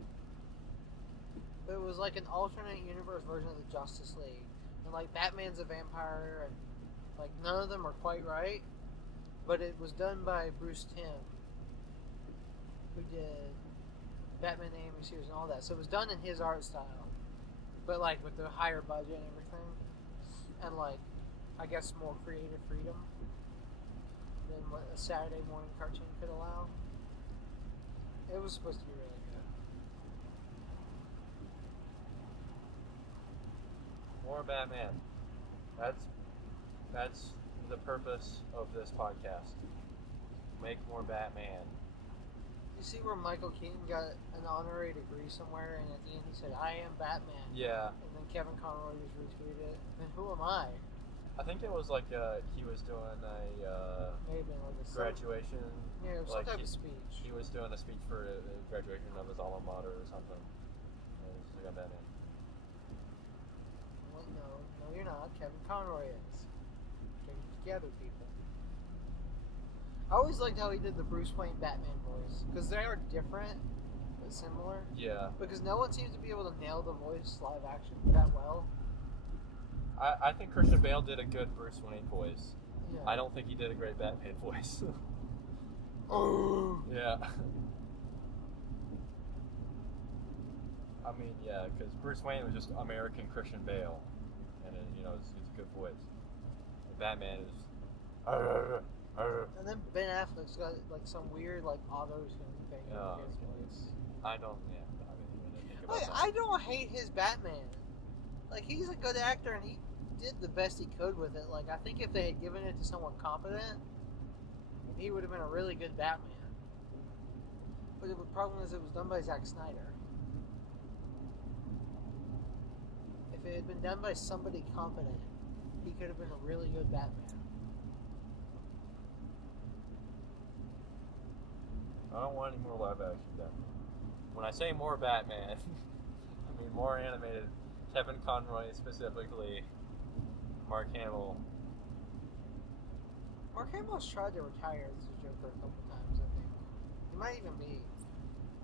But it was like an alternate universe version of the Justice League. And like Batman's a vampire, and like none of them are quite right. But it was done by Bruce Timm, who did Batman the Animated Series and all that. So it was done in his art style, but like with the higher budget and everything, and like I guess more creative freedom than what a Saturday morning cartoon could allow. It was supposed to be really good. More Batman. That's the purpose of this podcast. Make more Batman. You see where Michael Keaton got an honorary degree somewhere, and at the end he said, "I am Batman." Yeah. And then Kevin Conroy just retweeted it. Then who am I? I think it was like he was doing a Maybe like a graduation. Yeah, it was like some type of speech. He was doing a speech for the graduation of his alma mater or something. And he got that in. Well, no, you're not. Kevin Conroy is. Get it together, people. I always liked how he did the Bruce Wayne Batman voice, because they are different but similar. Yeah. Because no one seems to be able to nail the voice live action that well. I think Christian Bale did a good Bruce Wayne voice. Yeah. I don't think he did a great Batman voice. Oh. Yeah. I mean, yeah, because Bruce Wayne was just American Christian Bale, and then, it's a good voice. Batman is. And then Ben Affleck's got like some weird like auto-tune thing in his voice. I don't even think about Like, that. I don't hate his Batman. Like, he's a good actor and he did the best he could with it. Like, I think if they had given it to someone competent, he would have been a really good Batman. But the problem is it was done by Zack Snyder. If it had been done by somebody competent, he could have been a really good Batman. I don't want any more live action Batman. When I say more Batman, I mean more animated. Kevin Conroy specifically. Mark Hamill. Mark Hamill's tried to retire as a Joker a couple times, I think. He might even be.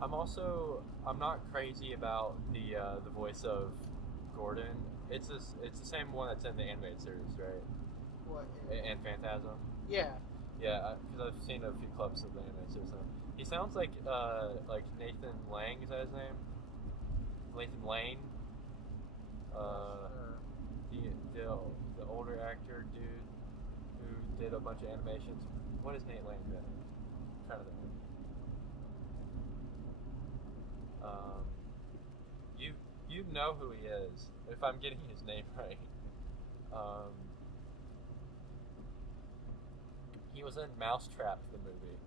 I'm not crazy about the voice of Gordon. It's the same one that's in the animated series, right? What? And Phantasm. Yeah. Yeah, because I've seen a few clips of the animated series. He sounds like Nathan Lang. Is that his name? Nathan Lane. The older actor dude who did a bunch of animations. What is Nate Lang been? I'm trying to think. You know who he is if I'm getting his name right. He was in Mousetrap, the movie.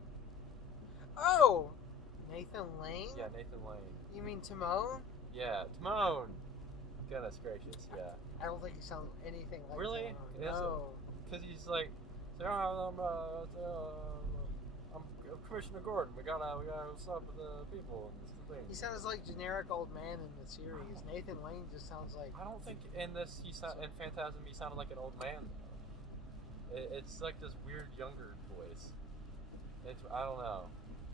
Oh! Nathan Lane? Yeah, Nathan Lane. You mean Timon? Yeah, Timon. Goodness gracious, yeah. I don't think he sounds anything like Really? Timon. No. Because he's like, I'm Commissioner Gordon. We gotta stop the people and this thing. He sounds like generic old man in the series. Nathan Lane just sounds like. I don't think in this in Phantasm he sounded like an old man though. It's like this weird younger voice. I don't know.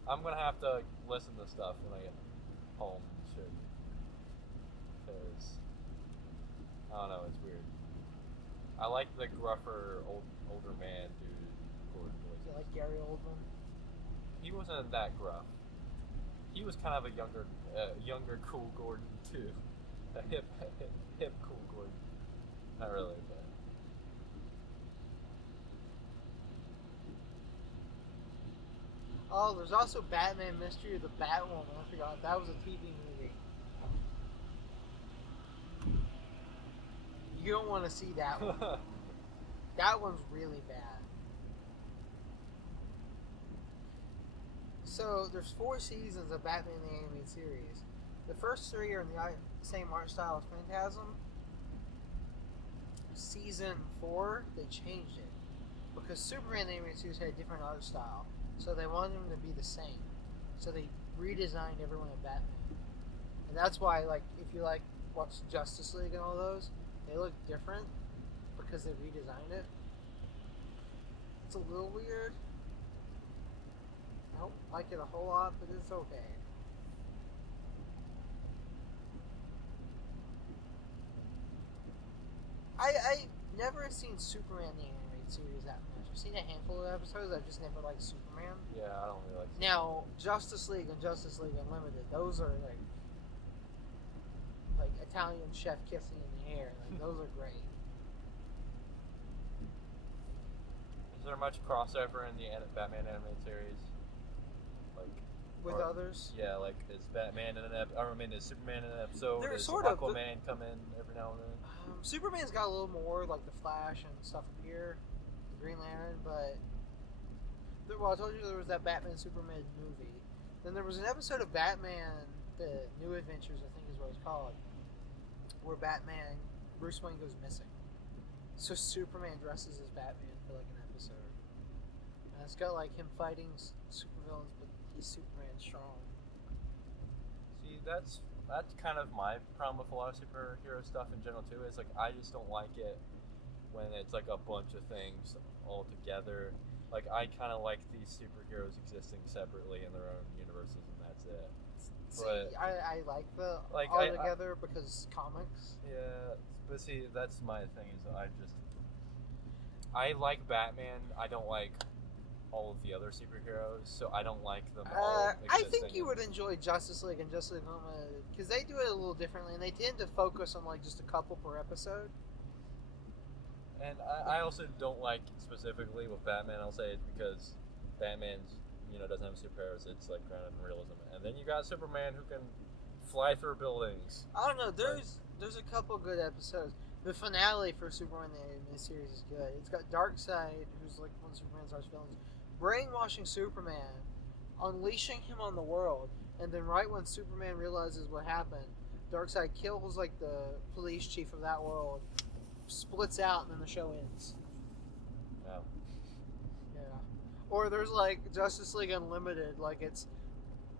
I'm gonna have to listen to stuff when I get home and show you. Because I don't know, it's weird. I like the gruffer older man dude Gordon voice. You like Gary Oldman? He wasn't that gruff. He was kind of a younger cool Gordon too. A hip cool Gordon. Not really, but Oh, there's also Batman Mystery of the Batwoman. I forgot that was a TV movie. You don't want to see that one. That one's really bad. So there's 4 seasons of Batman the Animated Series. The first 3 are in the same art style as Phantasm. Season 4, they changed it because Superman the Animated Series had a different art style, so they wanted them to be the same. So they redesigned everyone in Batman, and that's why, like, if you watch Justice League and all those, they look different because they redesigned it. It's a little weird. I don't like it a whole lot, but it's okay. I never seen Superman the Animated Series that much. I've seen a handful of episodes. I've just never liked Superman. Yeah, I don't really like Superman. Now, Justice League and Justice League Unlimited, those are like Italian chef kissing in the air. Like, those are great. Is there much crossover in the Batman animated series? Like With others? Yeah, like is Batman in an episode? I mean, is Superman in an episode? They're Does sort of, Aquaman come in every now and then? Superman's got a little more, like the Flash and stuff here, the Green Lantern, but well, I told you there was that Batman Superman movie. Then there was an episode of Batman, The New Adventures, I think is what it's called, where Bruce Wayne goes missing. So Superman dresses as Batman for like an episode. And it's got like him fighting supervillains, but he's Superman strong. See, that's kind of my problem with a lot of superhero stuff in general too. Is like I just don't like it when it's like a bunch of things all together. Like I kind of like these superheroes existing separately in their own universes, and that's it. See, I like the all together because comics. Yeah, but see, that's my thing. Is I like Batman. I don't like all of the other superheroes, so I don't like them all. I think you would enjoy Justice League and Justice League Unlimited because they do it a little differently, and they tend to focus on like just a couple per episode. And I also don't like specifically with Batman. I'll say it's because Batman's doesn't have superheroes. It's like grounded in realism, and then you got Superman who can fly through buildings. I don't know. There's a couple good episodes. The finale for Superman the Animated Series is good. It's got Darkseid, who's like one of Superman's arch villains, brainwashing Superman, unleashing him on the world, and then right when Superman realizes what happened, Darkseid kills like the police chief of that world, splits out, and then the show ends. Yeah. Yeah. Or there's like Justice League Unlimited, like it's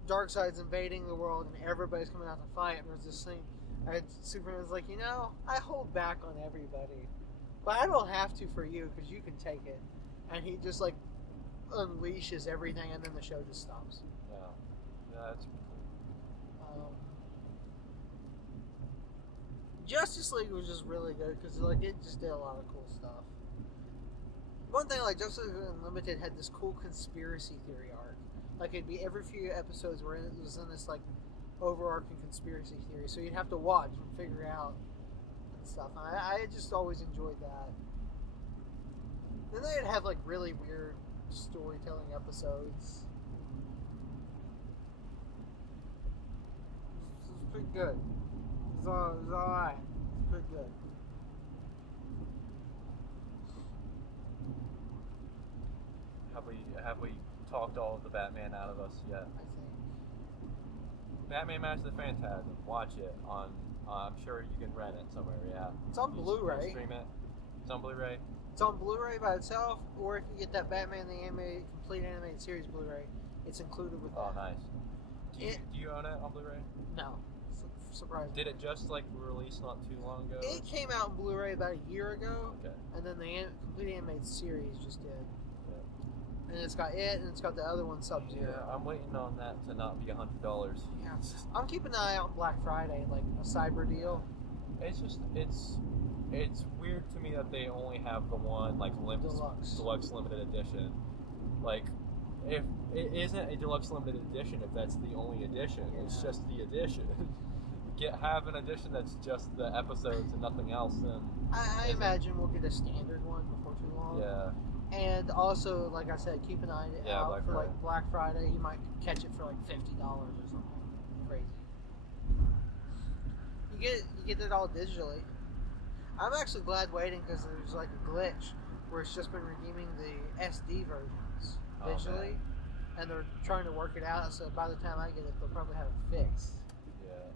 Darkseid's invading the world and everybody's coming out to fight, and there's this thing, and Superman's like, I hold back on everybody, but I don't have to for you because you can take it, and he just like unleashes everything, and then the show just stops. Yeah, that's Justice League was just really good because like it just did a lot of cool stuff. One thing, like Justice League Unlimited had this cool conspiracy theory arc. Like it'd be every few episodes where it was in this like overarching conspiracy theory, so you'd have to watch and figure out and stuff. And I just always enjoyed that. Then they'd have like really weird storytelling episodes. It was pretty good. It was alright. It's pretty good. Have we talked all of the Batman out of us yet? I think. Batman Match the Phantasm. Watch it on. I'm sure you can rent it somewhere. Yeah. It's on Blu-ray. Stream it. It's on Blu-ray. It's on Blu-ray by itself, or if you get that Batman the complete animated series Blu-ray, it's included with that. Oh, nice. Do you own it on Blu-ray? No. Surprisingly. Did it just like release not too long ago? It came out in Blu-ray about a year ago. Okay. And then the complete animated series just did. Yeah. And it's got it, and it's got the other one, Sub-Zero. Yeah, I'm waiting on that to not be $100. Yeah. I'm keeping an eye out on Black Friday, like a cyber deal. It's just it's weird to me that they only have the one like deluxe limited edition. Like, if it isn't a deluxe limited edition, if that's the only edition, it's just the edition. Have an edition that's just the episodes and nothing else. Then I imagine we'll get a standard one before too long. Yeah. And also, like I said, keep an eye out Black for Friday. like Black Friday. You might catch it for like $50 or something crazy. You get it all digitally. I'm actually glad waiting because there's like a glitch where it's just been redeeming the SD versions digitally, and they're trying to work it out. So by the time I get it, they'll probably have it fixed. Yeah.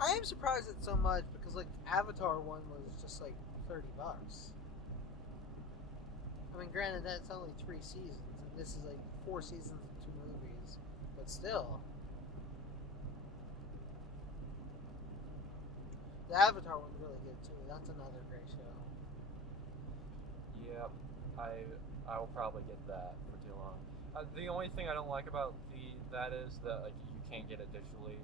I am surprised it's so much because like Avatar one was just like $30. I mean, granted that's only 3 seasons, and this is like 4 seasons and 2 movies, but still. The Avatar one's really good too. That's another great show. Yep. I will probably get that for too long. The only thing I don't like about that is that like you can't get it digitally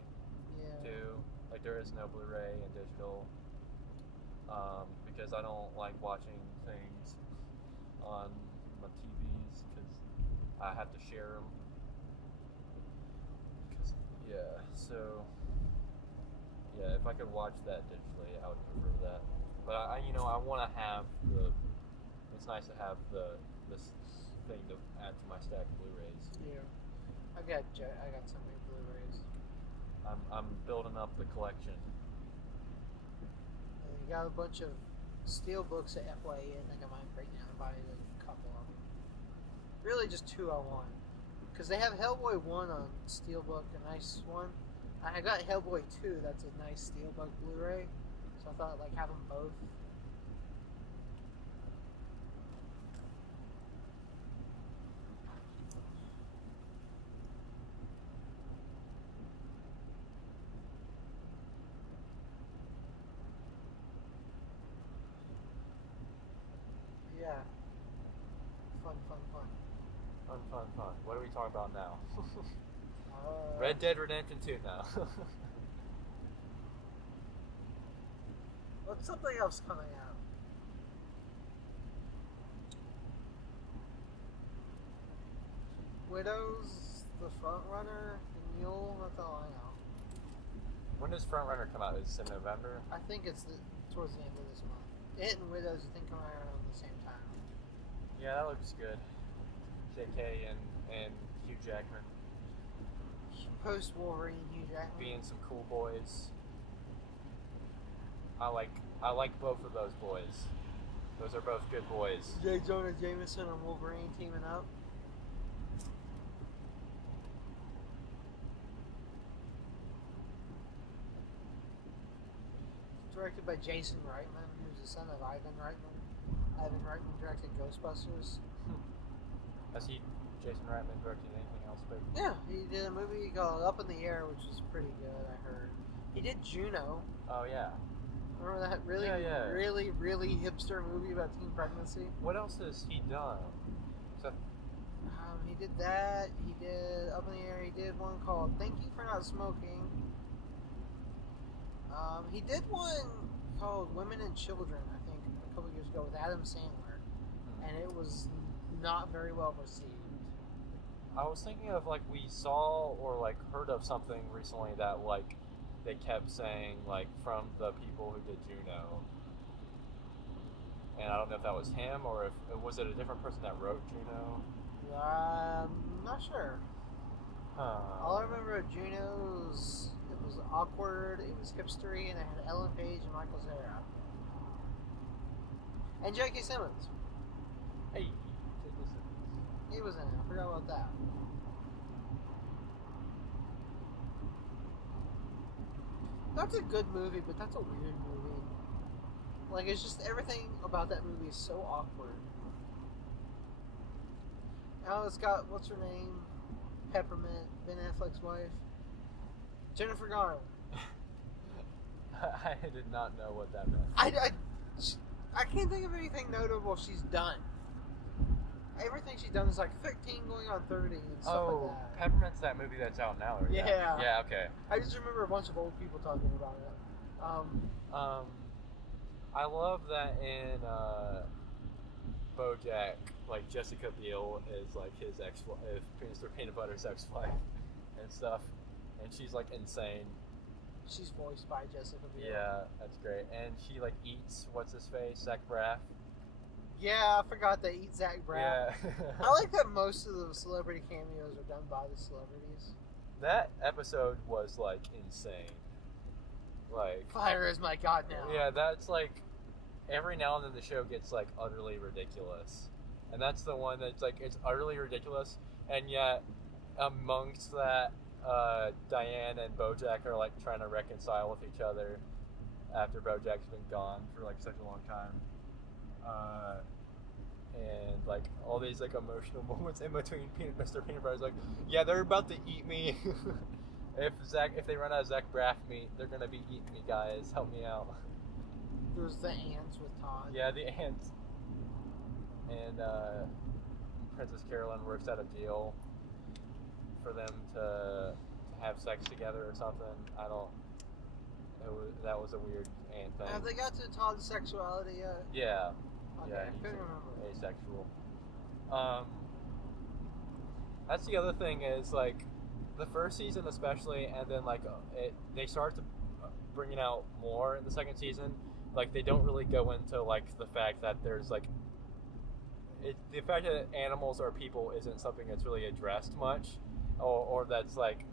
Yeah. too. Like there is no Blu-ray and digital. Because I don't like watching things on my TVs because I have to share them. So if I could watch that digitally, I would prefer that. But I want to have the. It's nice to have this thing to add to my stack of Blu-rays. Yeah. I got so many Blu-rays. I'm building up the collection. And you got a bunch of steel books at FYE. I think I might break down and buy like a couple of them. Really, just 2 I want. Because they have Hellboy 1 on Steelbook, a nice one. I got Hellboy 2, that's a nice Steelbook Blu-ray. So I thought like have them both. Yeah. Fun. Fun. What are we talking about now? Uh, Red Dead Redemption 2 now. What's something else coming out? Widows, The Front Runner, The Mule, that's all I know. When does Frontrunner come out? Is it in November? I think it's towards the end of this month. It and Widows, I think, come out around the same time. Yeah, that looks good. JK and Hugh Jackman Post Wolverine, Hugh Jackman. being some cool boys. I like both of those boys. Those are both good boys. J. Jonah Jameson and Wolverine teaming up. Directed by Jason Reitman, who's the son of Ivan Reitman. Ivan Reitman directed Ghostbusters. Has Jason Reitman directed anything else big? Yeah, he did a movie called Up in the Air, which was pretty good, I heard. He did Juno. Oh yeah. Remember that really, Yeah. really hipster movie about teen pregnancy? What else has he done? He did that. He did Up in the Air. He did one called Thank You for Not Smoking. He did one called Women and Children, I think, a couple years ago with Adam Sandler, and it was not very well received. I was thinking of like we saw or like heard of something recently that like they kept saying like from the people who did Juno, and I don't know if that was him or if was it a different person that wrote Juno. Not sure. Huh. All I remember of Juno's, it was awkward, it was hipstery, and it had Ellen Page and Michael Cera. And J.K. Simmons. Hey, He was in it. I forgot about that. That's a good movie, but that's a weird movie. Like, it's just everything about that movie is so awkward. Now it's got, what's her name? Peppermint, Ben Affleck's wife. Jennifer Garner. I did not know what that meant. I can't think of anything notable she's done. Everything she's done is like 15 going on 30 and stuff like that. Peppermint's that movie that's out now, right? Yeah. Yeah, okay. I just remember a bunch of old people talking about it. I love that in BoJack, like Jessica Biel is like his ex-wife, Mr. Peanut Butter's ex-wife, and stuff, and she's like insane. She's voiced by Jessica Biel. Yeah, that's great. And she like eats what's his face, Zach Braff. Yeah, I forgot they eat Zach Braff. Yeah. I like that most of the celebrity cameos are done by the celebrities. That episode was like insane. Like Fire is my god now. yeah, that's like every now and then the show gets like utterly ridiculous, and that's the one that's like it's utterly ridiculous, and yet amongst that, Diane and BoJack are like trying to reconcile with each other after BoJack's been gone for like such a long time, and like all these like emotional moments in between. Mr. Peanut Butter's like, yeah, they're about to eat me. If they run out of Zach Braff meat, they're gonna be eating me, guys. Help me out. There's the ants with Todd. Yeah, the ants. And Princess Carolyn works out of jail for them to have sex together or something. I don't. That was a weird ant thing. Have they got to Todd's sexuality yet? Yeah. Okay, Yeah, I couldn't remember. Asexual. That's the other thing is like the first season especially, and then like they start to bringing out more in the second season. Like they don't really go into like the fact that there's like the fact that animals are people isn't something that's really addressed much, or that's like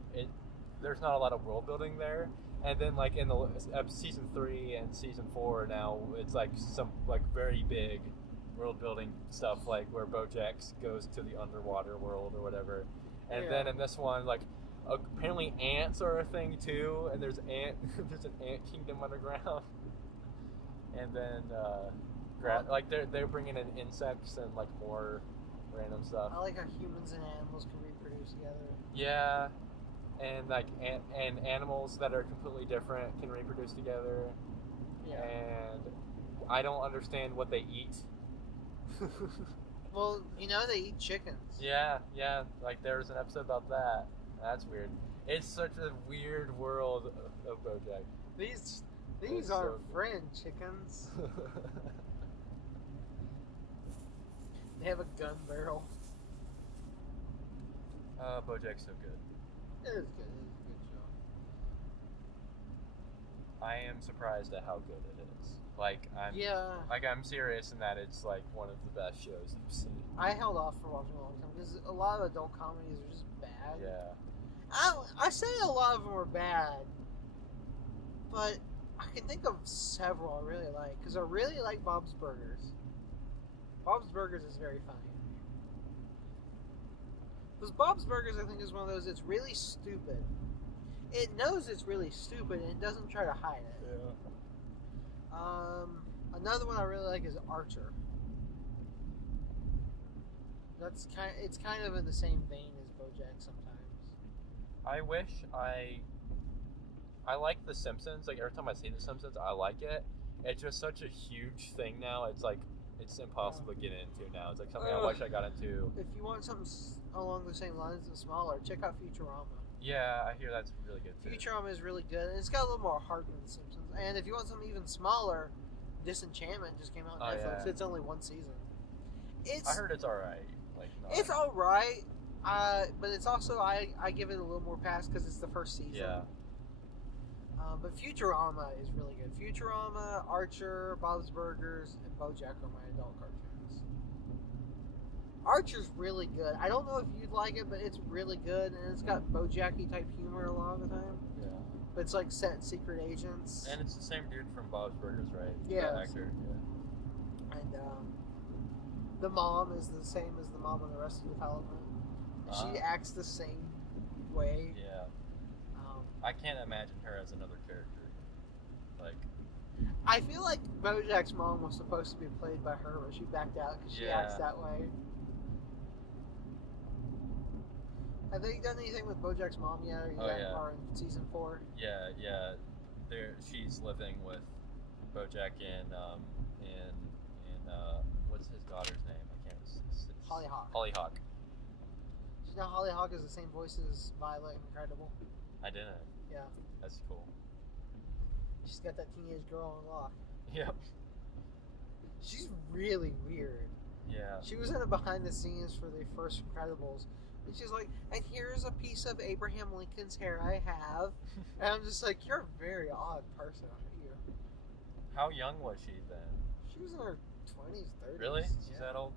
there's not a lot of world building there. And then like in the season 3 and season 4 now, it's like some like very big world building stuff, like where BoJack goes to the underwater world or whatever. And then in this one, like apparently ants are a thing too, and there's an ant kingdom underground. And then like they're bringing in insects and like more random stuff. I like how humans and animals can reproduce together. Yeah. And like and animals that are completely different can reproduce together. Yeah. And I don't understand what they eat. Well, they eat chickens. Yeah. Like there's an episode about that. That's weird. It's such a weird world of BoJack. These It's are so friend chickens. They have a gun barrel. BoJack's so good. It is good. It is a good show. I am surprised at how good it is. Like I'm serious in that it's like one of the best shows I've seen. I held off for watching a long time because a lot of adult comedies are just bad. Yeah. I say a lot of them are bad, but I can think of several I really like because I really like Bob's Burgers. Bob's Burgers is very funny. Because Bob's Burgers, I think, is one of those. It's really stupid. It knows it's really stupid and it doesn't try to hide it. Yeah. Another one I really like is Archer. It's kind of in the same vein as BoJack sometimes. I wish I like The Simpsons. Like every time I see The Simpsons, I like it. It's just such a huge thing now. It's like it's impossible to get into now. It's like something I wish I got into. If you want something along the same lines and smaller, check out Futurama. Yeah, I hear that's really good too. Futurama is really good, and it's got a little more heart than The Simpsons. And if you want something even smaller, Disenchantment just came out on Netflix. Yeah. It's only one season. I heard it's alright. Like it's alright, but it's also I give it a little more pass because it's the first season. Yeah. But Futurama is really good. Futurama, Archer, Bob's Burgers, and BoJack are my adult cartoons. Archer's really good. I don't know if you'd like it, but it's really good, and it's got BoJacky type humor a lot of the time. Yeah. But it's like set in secret agents. And it's the same dude from Bob's Burgers, right? Yeah. That actor. Yeah. And the mom is the same as the mom in the rest of development. She acts the same way. Yeah. I can't imagine her as another character. Like, I feel like BoJack's mom was supposed to be played by her, but she backed out because she acts that way. Have they done anything with BoJack's mom yet? Or in season 4? Yeah. She's living with BoJack in what's his daughter's name? I can't. Hollyhock. Hollyhock. Did you know Hollyhock is the same voice as Violet Incredible? I didn't. Yeah. That's cool. She's got that teenage girl on lock. Yep. She's really weird. Yeah. She was in the behind the scenes for the first Incredibles. And she's like, and here's a piece of Abraham Lincoln's hair I have. And I'm just like, you're a very odd person, aren't you? How young was she then? She was in her 20s, 30s. Really? She's yeah. that old?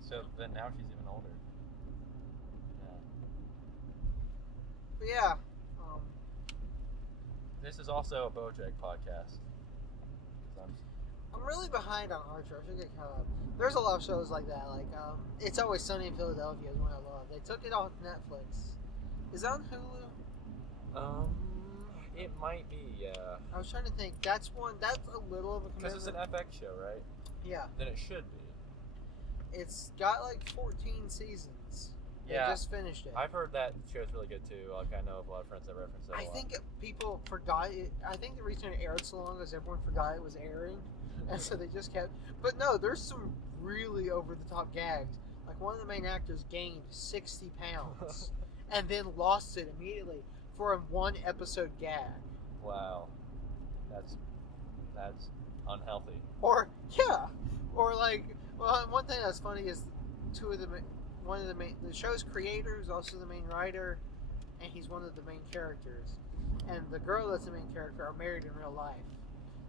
So then now she's even older. Yeah. But yeah. This is also a BoJack podcast. I'm really behind on Archer. I should get caught up. There's a lot of shows like that. Like, It's Always Sunny in Philadelphia is one I love. They took it off Netflix. Is that on Hulu? It might be, yeah. I was trying to think. That's a little of a commitment. Because it's an FX show, right? Yeah. Then it should be. It's got like 14 seasons. Yeah. They just finished it. I've heard that show's really good too. Like, I know of a lot of friends that reference that. I think people forgot it. I think the reason it aired so long is everyone forgot it was airing. And so they just kept. But no, there's some really over the top gags. Like one of the main actors gained 60 pounds and then lost it immediately for a one episode gag. Wow. That's unhealthy. Or like, well, one thing that's funny is the show's creator is also the main writer, and he's one of the main characters. And the girl that's the main character are married in real life.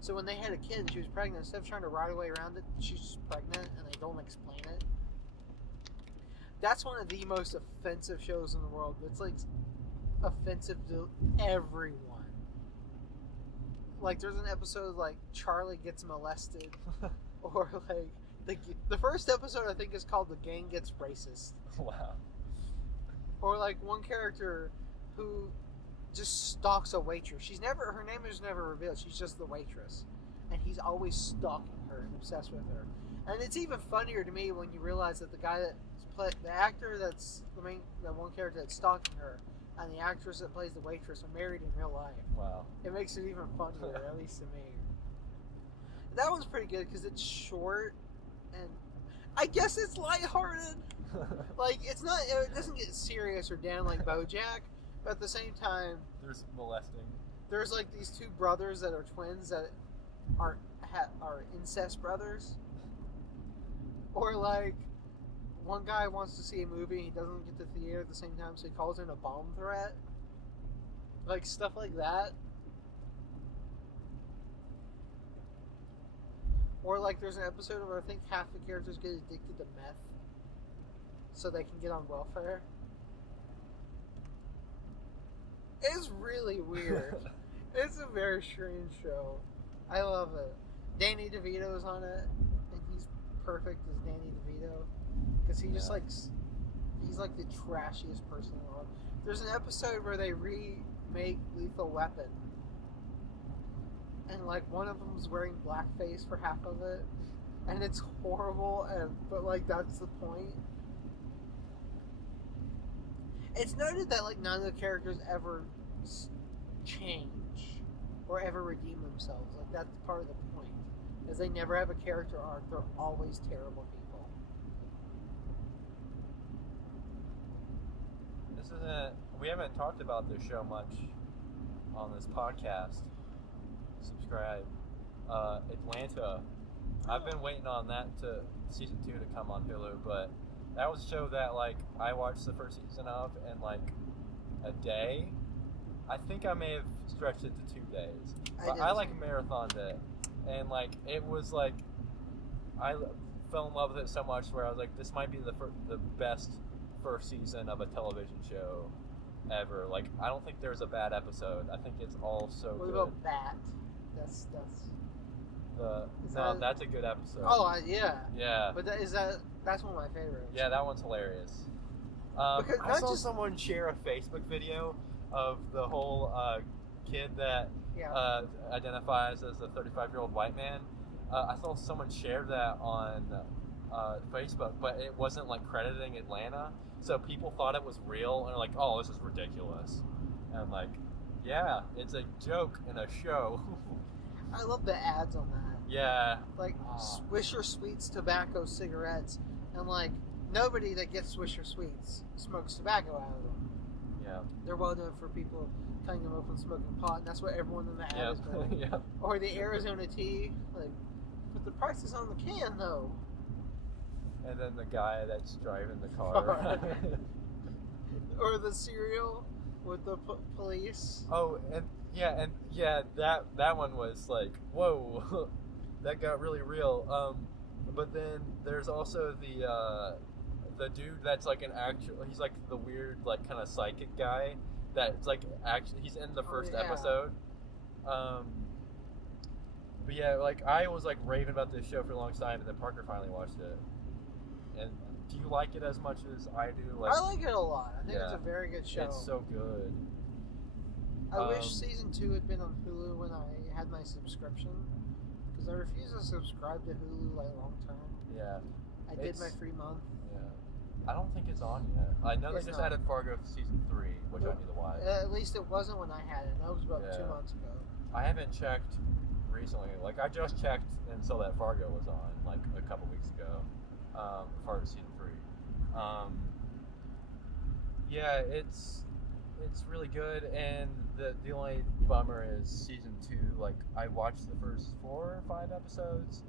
So when they had a kid and she was pregnant, instead of trying to ride away around it, she's just pregnant and they don't explain it. That's one of the most offensive shows in the world. It's like offensive to everyone. Like there's an episode like Charlie gets molested, or like the first episode I think is called The Gang Gets Racist. Wow. Or like one character who just stalks a waitress. Her name is never revealed. She's just the waitress, and he's always stalking her and obsessed with her. And it's even funnier to me when you realize that the actor that's the one character that's stalking her, and the actress that plays the waitress are married in real life. Wow. It makes it even funnier, at least to me. That one's pretty good because it's short, and I guess it's lighthearted. Like it doesn't get serious or down like BoJack. But at the same time, there's molesting. There's like these two brothers that are twins that are incest brothers. Or like one guy wants to see a movie and he doesn't get to the theater at the same time, so he calls in a bomb threat. Like stuff like that. Or like there's an episode where I think half the characters get addicted to meth so they can get on welfare. It's really weird. It's a very strange show. I love it. Danny DeVito's on it, and he's perfect as Danny DeVito because he's like the trashiest person in the world. There's an episode where they remake Lethal Weapon, and like one of them's wearing blackface for half of it, and it's horrible. But like that's the point. It's noted that like none of the characters ever change or ever redeem themselves. Like that's part of the point, is they never have a character arc. They're always terrible people. We haven't talked about this show much on this podcast. Subscribe. Atlanta. I've been waiting on that season 2 to come on Hulu, but that was a show that like I watched the first season of in like a day. I think I may have stretched it to 2 days, but I like marathoned it, and like it was like I fell in love with it so much where I was like, this might be the best first season of a television show ever. Like I don't think there's a bad episode. I think it's all so good. What about Bat? That's that's a good episode. Oh yeah. Yeah. But that's one of my favorites. Yeah, that one's hilarious. I saw someone share a Facebook video of the whole kid that identifies as a 35-year-old white man. I saw someone share that on Facebook, but it wasn't like crediting Atlanta, so people thought it was real and they're like, "Oh, this is ridiculous." And I'm like, "Yeah, it's a joke in a show." I love the ads on that. Yeah. Like Swisher Sweets tobacco cigarettes, and like nobody that gets Swisher Sweets smokes tobacco out of them. Yeah. They're well known for people cutting them open smoking pot, and that's what everyone in the ad is doing. Yeah. Or the Arizona tea, like, but the price is on the can though. And then the guy that's driving the car. Or the cereal with the police. Oh, and that one was like, whoa, that got really real. But then there's also the dude that's like an actual. He's like the weird, like kind of psychic guy. That's like actually he's in the first episode. But yeah, like I was like raving about this show for a long time, and then Parker finally watched it. And do you like it as much as I do? Like, I like it a lot. I think it's a very good show. It's so good. I wish season 2 had been on Hulu when I had my subscription, because I refuse to subscribe to Hulu like long term. Yeah. I did my free month. Yeah. I don't think it's on yet. I know they just added Fargo to season 3, which I need to watch. At least it wasn't when I had it. That was about 2 months ago. I haven't checked recently. Like I just checked and saw that Fargo was on like a couple weeks ago. Fargo season 3. Yeah, it's really good, and the only bummer is season 2. Like I watched the first 4 or 5 episodes,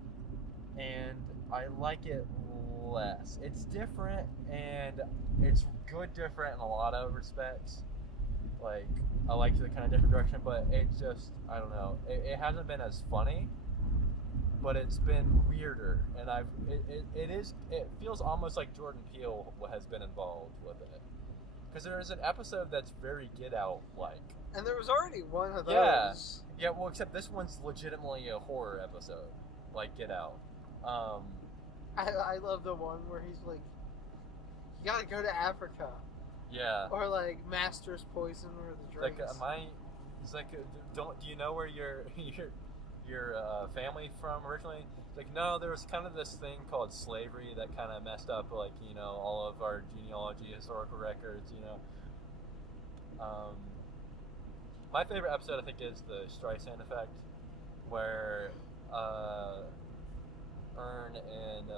and I like it less. It's different, and it's good different in a lot of respects. Like I like the kind of different direction, but it just I don't know. It hasn't been as funny, but it's been weirder, and it feels almost like Jordan Peele has been involved with it, because there is an episode that's very Get Out like. And there was already one of those. Yeah. Well, except this one's legitimately a horror episode, like Get Out. I love the one where he's like, you gotta go to Africa. Yeah. Or like Master's Poison or the drinks. It's like, do you know where your family from originally? It's like, no, there was kind of this thing called slavery that kind of messed up, like, you know, all of our genealogy, historical records, you know. My favorite episode, I think, is the Streisand Effect, where Ern and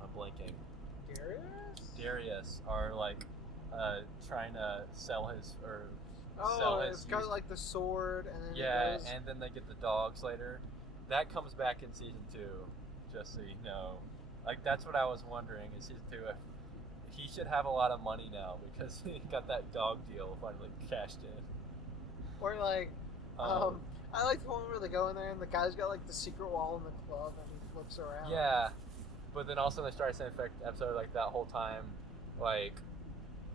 I'm blanking. Darius are like trying to sell his it's got like the sword, and then and then they get the dogs later. That comes back in season 2, just so you know. Like that's what I was wondering in season 2 if he should have a lot of money now because he got that dog deal finally cashed in. Or like, I like the one where they go in there and the guy's got like the secret wall in the club and he flips around. Yeah, but then also in the Streisand Effect episode, like that whole time, like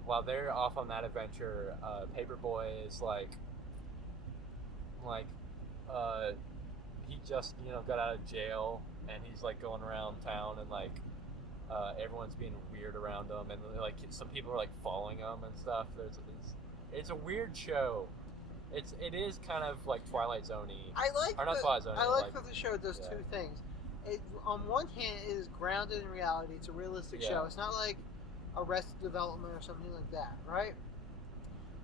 while they're off on that adventure, Paperboy is like he just got out of jail and he's like going around town and like everyone's being weird around him and like some people are like following him and stuff. It's a weird show. It is kind of like Twilight Zone-y. I like Twilight that the show does two things. It, on one hand, it is grounded in reality. It's a realistic show. It's not like Arrested Development or something like that, right?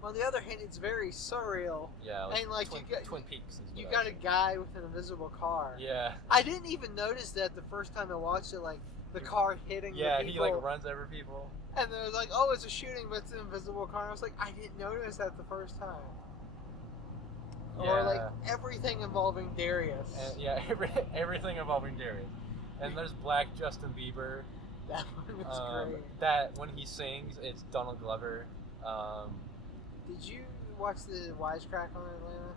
On the other hand, it's very surreal. Yeah, and like Twin Peaks. You got a guy with an invisible car. Yeah. I didn't even notice that the first time I watched it. Like the car hitting. Yeah, the people. He like runs over people. And they're like, "Oh, it's a shooting, but it's an invisible car." And I was like, I didn't notice that the first time. Yeah. Or like everything involving Darius. And, everything involving Darius. And there's Black Justin Bieber. That one was great. That when he sings, it's Donald Glover. Did you watch the Wisecrack on Atlanta?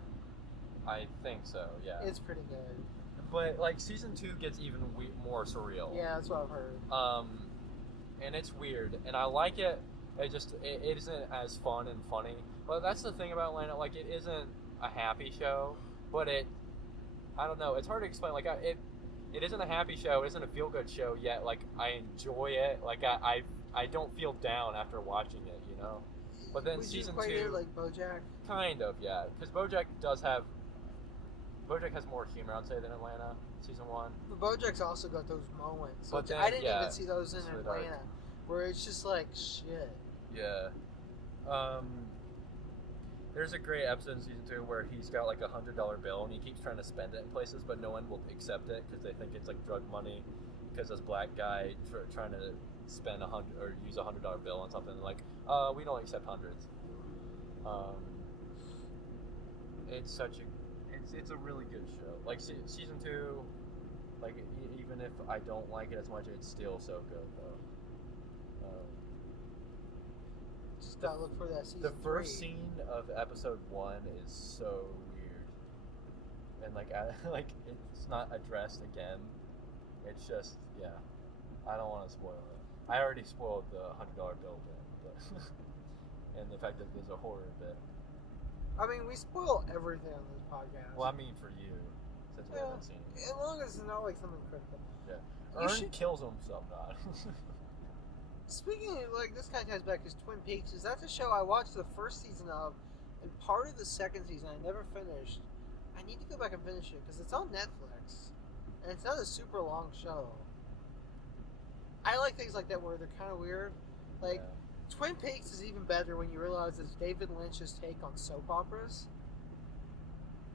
I think so. Yeah. It's pretty good. But like season 2 gets even more surreal. Yeah, that's what I've heard. And it's weird, and I like it. It isn't as fun and funny. But that's the thing about Atlanta. Like it isn't a happy show, but I don't know. It's hard to explain. Like it isn't a happy show. It isn't a feel good show yet. Like I enjoy it. Like I don't feel down after watching it. You know. But then season 2, like BoJack. Kind of, yeah. Because BoJack has more humor, I'd say, than Atlanta. Season 1. But BoJack's also got those moments. But then, I didn't even see those in Atlanta, dark. where it's just like shit. Yeah. There's a great episode in season 2 where he's got like $100 bill and he keeps trying to spend it in places, but no one will accept it because they think it's like drug money. Because this black guy trying to spend use $100 bill on something like, we don't accept hundreds. It's a really good show. Like season 2, like even if I don't like it as much, it's still so good though. Just gotta look for that season. The first scene of episode 1 is so weird. and like like it's not addressed again. It's just I don't want to spoil it. I already spoiled the $100 bill bit, but and the fact that there's a horror bit. I mean, we spoil everything on this podcast. Well, I mean for you, since we haven't seen it. As long as it's not like something critical. Yeah. You Ern kills himself, not. Speaking of, like, this kind of ties back, is Twin Peaks. Is that the show I watched the first season of, and part of the second season I never finished. I need to go back and finish it, because it's on Netflix, and it's not a super long show. I like things like that where they're kind of weird. Like, Twin Peaks is even better when you realize it's David Lynch's take on soap operas.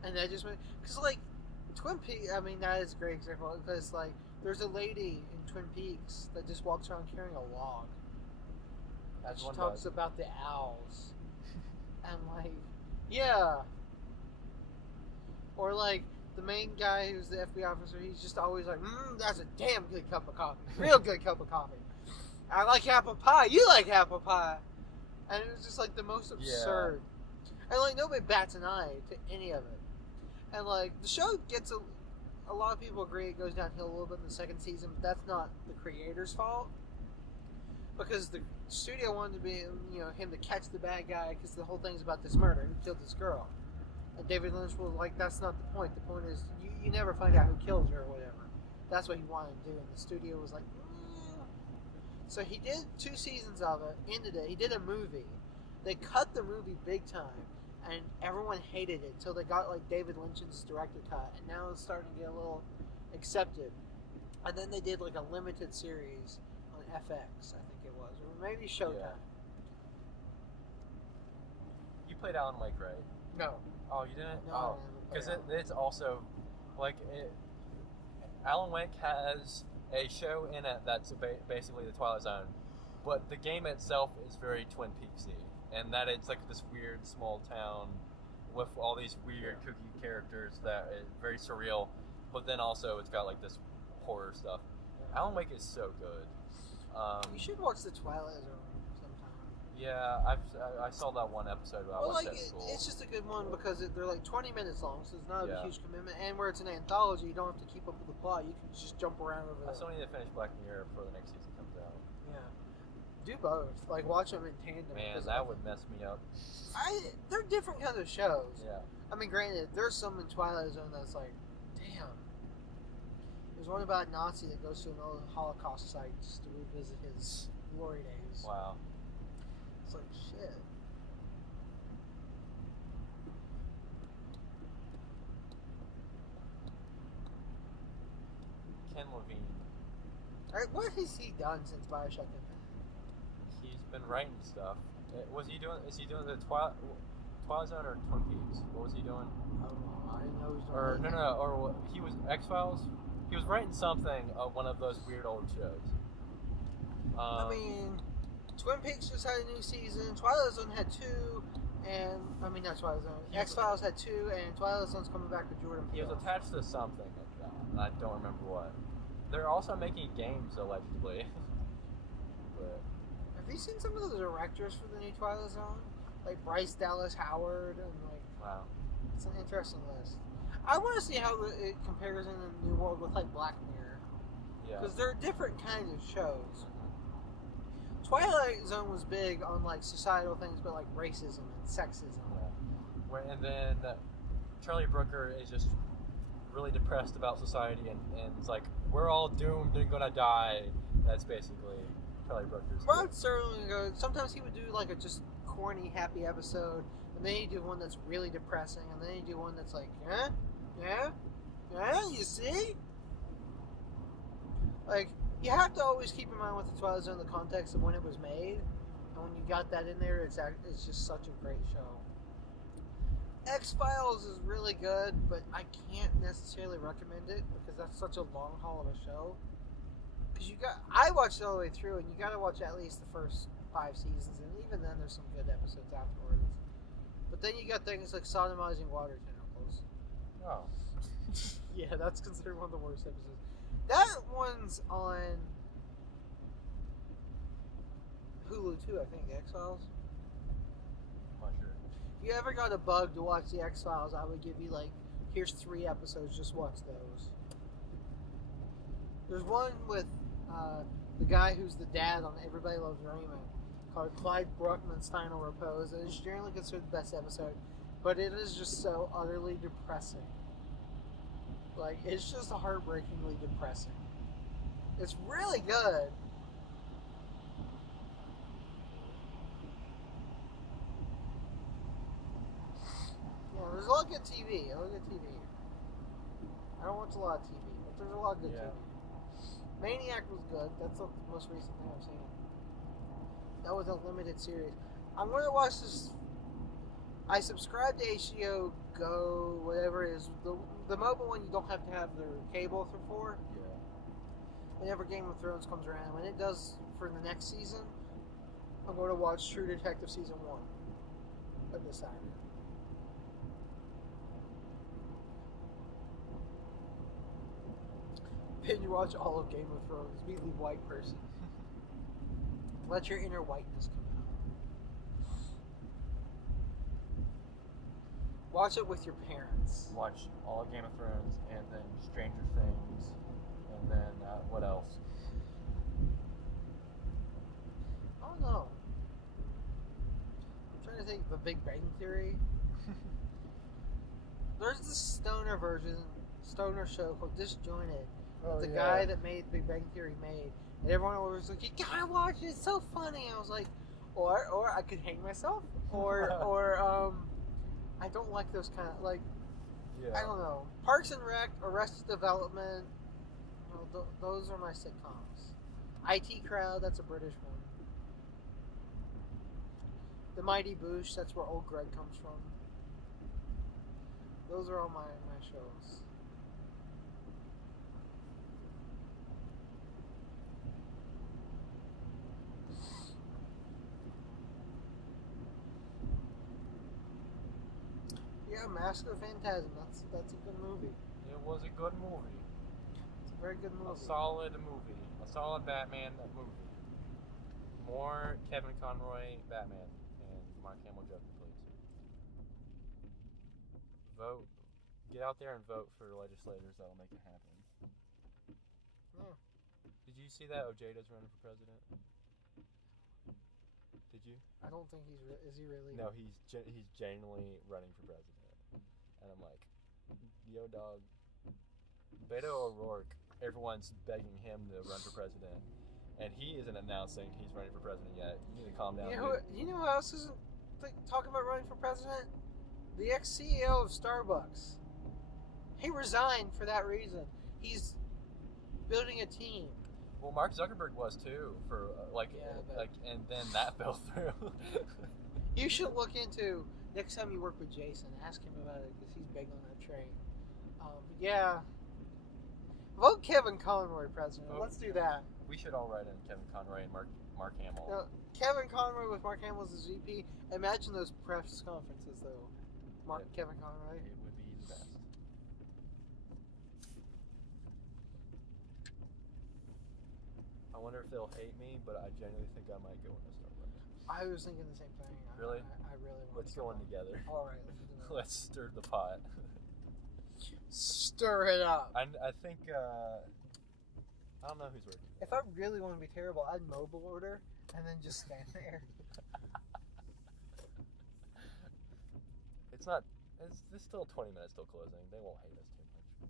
And that just went... Because, like, Twin Peaks... I mean, that is a great example, because, like, there's a lady in Twin Peaks that just walks around carrying a log. And she talks about the owls. And, like, yeah. Or, like, the main guy who's the FBI officer, he's just always like, that's a damn good cup of coffee. Real good cup of coffee. I like apple pie. You like apple pie. And it was just, like, the most absurd. And, like, nobody bats an eye to any of it. And, like, the show gets a lot of people agree it goes downhill a little bit in the second season, but that's not the creator's fault. Because the studio wanted to be, him to catch the bad guy, because the whole thing's about this murder. Who killed this girl? And David Lynch was like, that's not the point. The point is, you never find out who killed her or whatever. That's what he wanted to do. And the studio was like, So he did 2 seasons of it, ended it. He did a movie. They cut the movie big time, and everyone hated it until they got, like, David Lynch's director cut. And now it's starting to get a little accepted. And then they did, like, a limited series on FX, I think it was. Or maybe Showtime. Yeah. You played Alan Wake, right? No. Oh, you didn't? No, because it's also, like, Alan Wake has a show in it that's basically the Twilight Zone, but the game itself is very Twin Peaksy, and that it's like this weird small town with all these weird kooky characters that is very surreal, but then also it's got like this horror stuff. Alan Wake is so good. You should watch the Twilight Zone. Yeah, I saw that one episode. Well, like, it's just a good one because they're like 20 minutes long, so it's not a huge commitment. And where it's an anthology, you don't have to keep up with the plot. You can just jump around over there. I still need to finish Black Mirror before the next season comes out. Yeah. Do both. Like, watch them in tandem. Man, that would mess me up. They're different kinds of shows. Yeah. I mean, granted, there's some in Twilight Zone that's like, damn. There's one about a Nazi that goes to an old Holocaust site just to revisit his glory days. Wow. It's like, shit. Ken Levine. Alright, what has he done since Bioshock Infinite? He's been writing stuff. Is he doing the Twilight Zone or Twin Peaks? What was he doing? I don't know. I didn't know he was doing Or he was X-Files? He was writing something of one of those weird old shows. I mean, Twin Peaks just had a new season. Twilight Zone had 2, and not Twilight Zone. X-Files had 2, and Twilight Zone's coming back with Jordan Peele. He was attached to something like that, and I don't remember what. They're also making games, allegedly. But have you seen some of the directors for the new Twilight Zone? Like Bryce Dallas Howard, and like, wow, it's an interesting list. I want to see how it compares in the new world with like Black Mirror. Yeah. Because they're different kinds of shows. Twilight Zone was big on like societal things, but like racism and sexism. Yeah. And then Charlie Brooker is just really depressed about society, and it's like, we're all doomed and gonna die. That's basically Charlie Brooker's. Rod Serling goes. Sometimes he would do like a just corny, happy episode, and then he'd do one that's really depressing, and then he'd do one that's like, yeah, you see? Like, you have to always keep in mind with the Twilight Zone the context of when it was made, and when you got that in there, it's just such a great show. X-Files is really good, but I can't necessarily recommend it because that's such a long haul of a show. Because I watched it all the way through, and you got to watch at least the first 5 seasons, and even then, there's some good episodes afterwards. But then you got things like sodomizing water tentacles. Oh. Yeah, that's considered one of the worst episodes. That one's on Hulu too, I think. X-Files. I'm not sure. If you ever got a bug to watch the X-Files, I would give you like Here's 3 episodes. Just watch those. There's one with the guy who's the dad on Everybody Loves Raymond, called Clyde Bruckman's Final Repose. And it's generally considered the best episode, but it is just so utterly depressing. Like, it's just heartbreakingly depressing. It's really good. Yeah, there's a lot of good TV. I don't watch a lot of TV, but there's a lot of good TV. Maniac was good. That's the most recent thing I've seen. That was a limited series. I'm going to watch this. I subscribe to HBO Go, whatever it is. The mobile one you don't have to have the cable for. Yeah. Whenever Game of Thrones comes around, when it does for the next season, I'm going to watch True Detective Season 1. I've decided. Binge watch all of Game of Thrones. Be the white person. Let your inner whiteness come out. Watch it with your parents. Watch all of Game of Thrones, and then Stranger Things, and then what else? I don't know. I'm trying to think. The Big Bang Theory. There's this stoner show called Disjointed. The guy that made Big Bang Theory made. And everyone was like, you gotta watch it, it's so funny. I was like, or I could hang myself. Or I don't like those kind of, like, I don't know. Parks and Rec, Arrested Development, those are my sitcoms. IT Crowd, that's a British one. The Mighty Boosh, that's where Old Greg comes from. Those are all my shows. Yeah, Mask of Phantasm. That's a good movie. It was a good movie. It's a very good movie. A solid movie. A solid Batman movie. More Kevin Conroy Batman and Mark Hamill Joker, please. Vote. Get out there and vote for legislators that'll make it happen. Yeah. Did you see that Ojeda's running for president? Did you? I don't think is he really? No, he's genuinely running for president. And I'm like, yo, dog. Beto O'Rourke, everyone's begging him to run for president. And he isn't announcing he's running for president yet. You need to calm down. You know who else isn't talking about running for president? The ex-CEO of Starbucks. He resigned for that reason. He's building a team. Well, Mark Zuckerberg was too, for and then that fell through. You should look into next time you work with Jason. Ask him about it because he's big on that train. Yeah, vote Kevin Conroy president. Let's do that. We should all write in Kevin Conroy and Mark Hamill. Now, Kevin Conroy with Mark Hamill as the VP. Imagine those press conferences though. Kevin Conroy. It would be the best. I wonder if they'll hate me, but I genuinely think I might go into Starbucks. I was thinking the same thing. Really? I really want Let's go in together. All right, let's do that. Let's stir the pot. Stir it up. I think, I don't know who's working. If I really want to be terrible, I'd mobile order and then just stand there. It's still 20 minutes till closing. They won't hate us too much.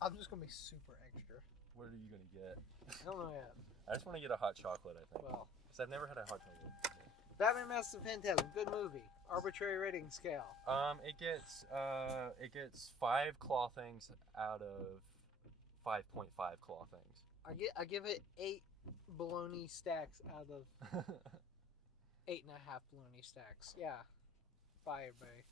I'm just going to be super extra. What are you going to get? I don't know yet. I just want to get a hot chocolate, I think. Well. Because I've never had a hot chocolate. Batman Mask of Phantasm, good movie. Arbitrary rating scale. It gets 5 claw things out of 5.5 claw things. I give it 8 bologna stacks out of 8.5 bologna stacks. Yeah. Bye, everybody.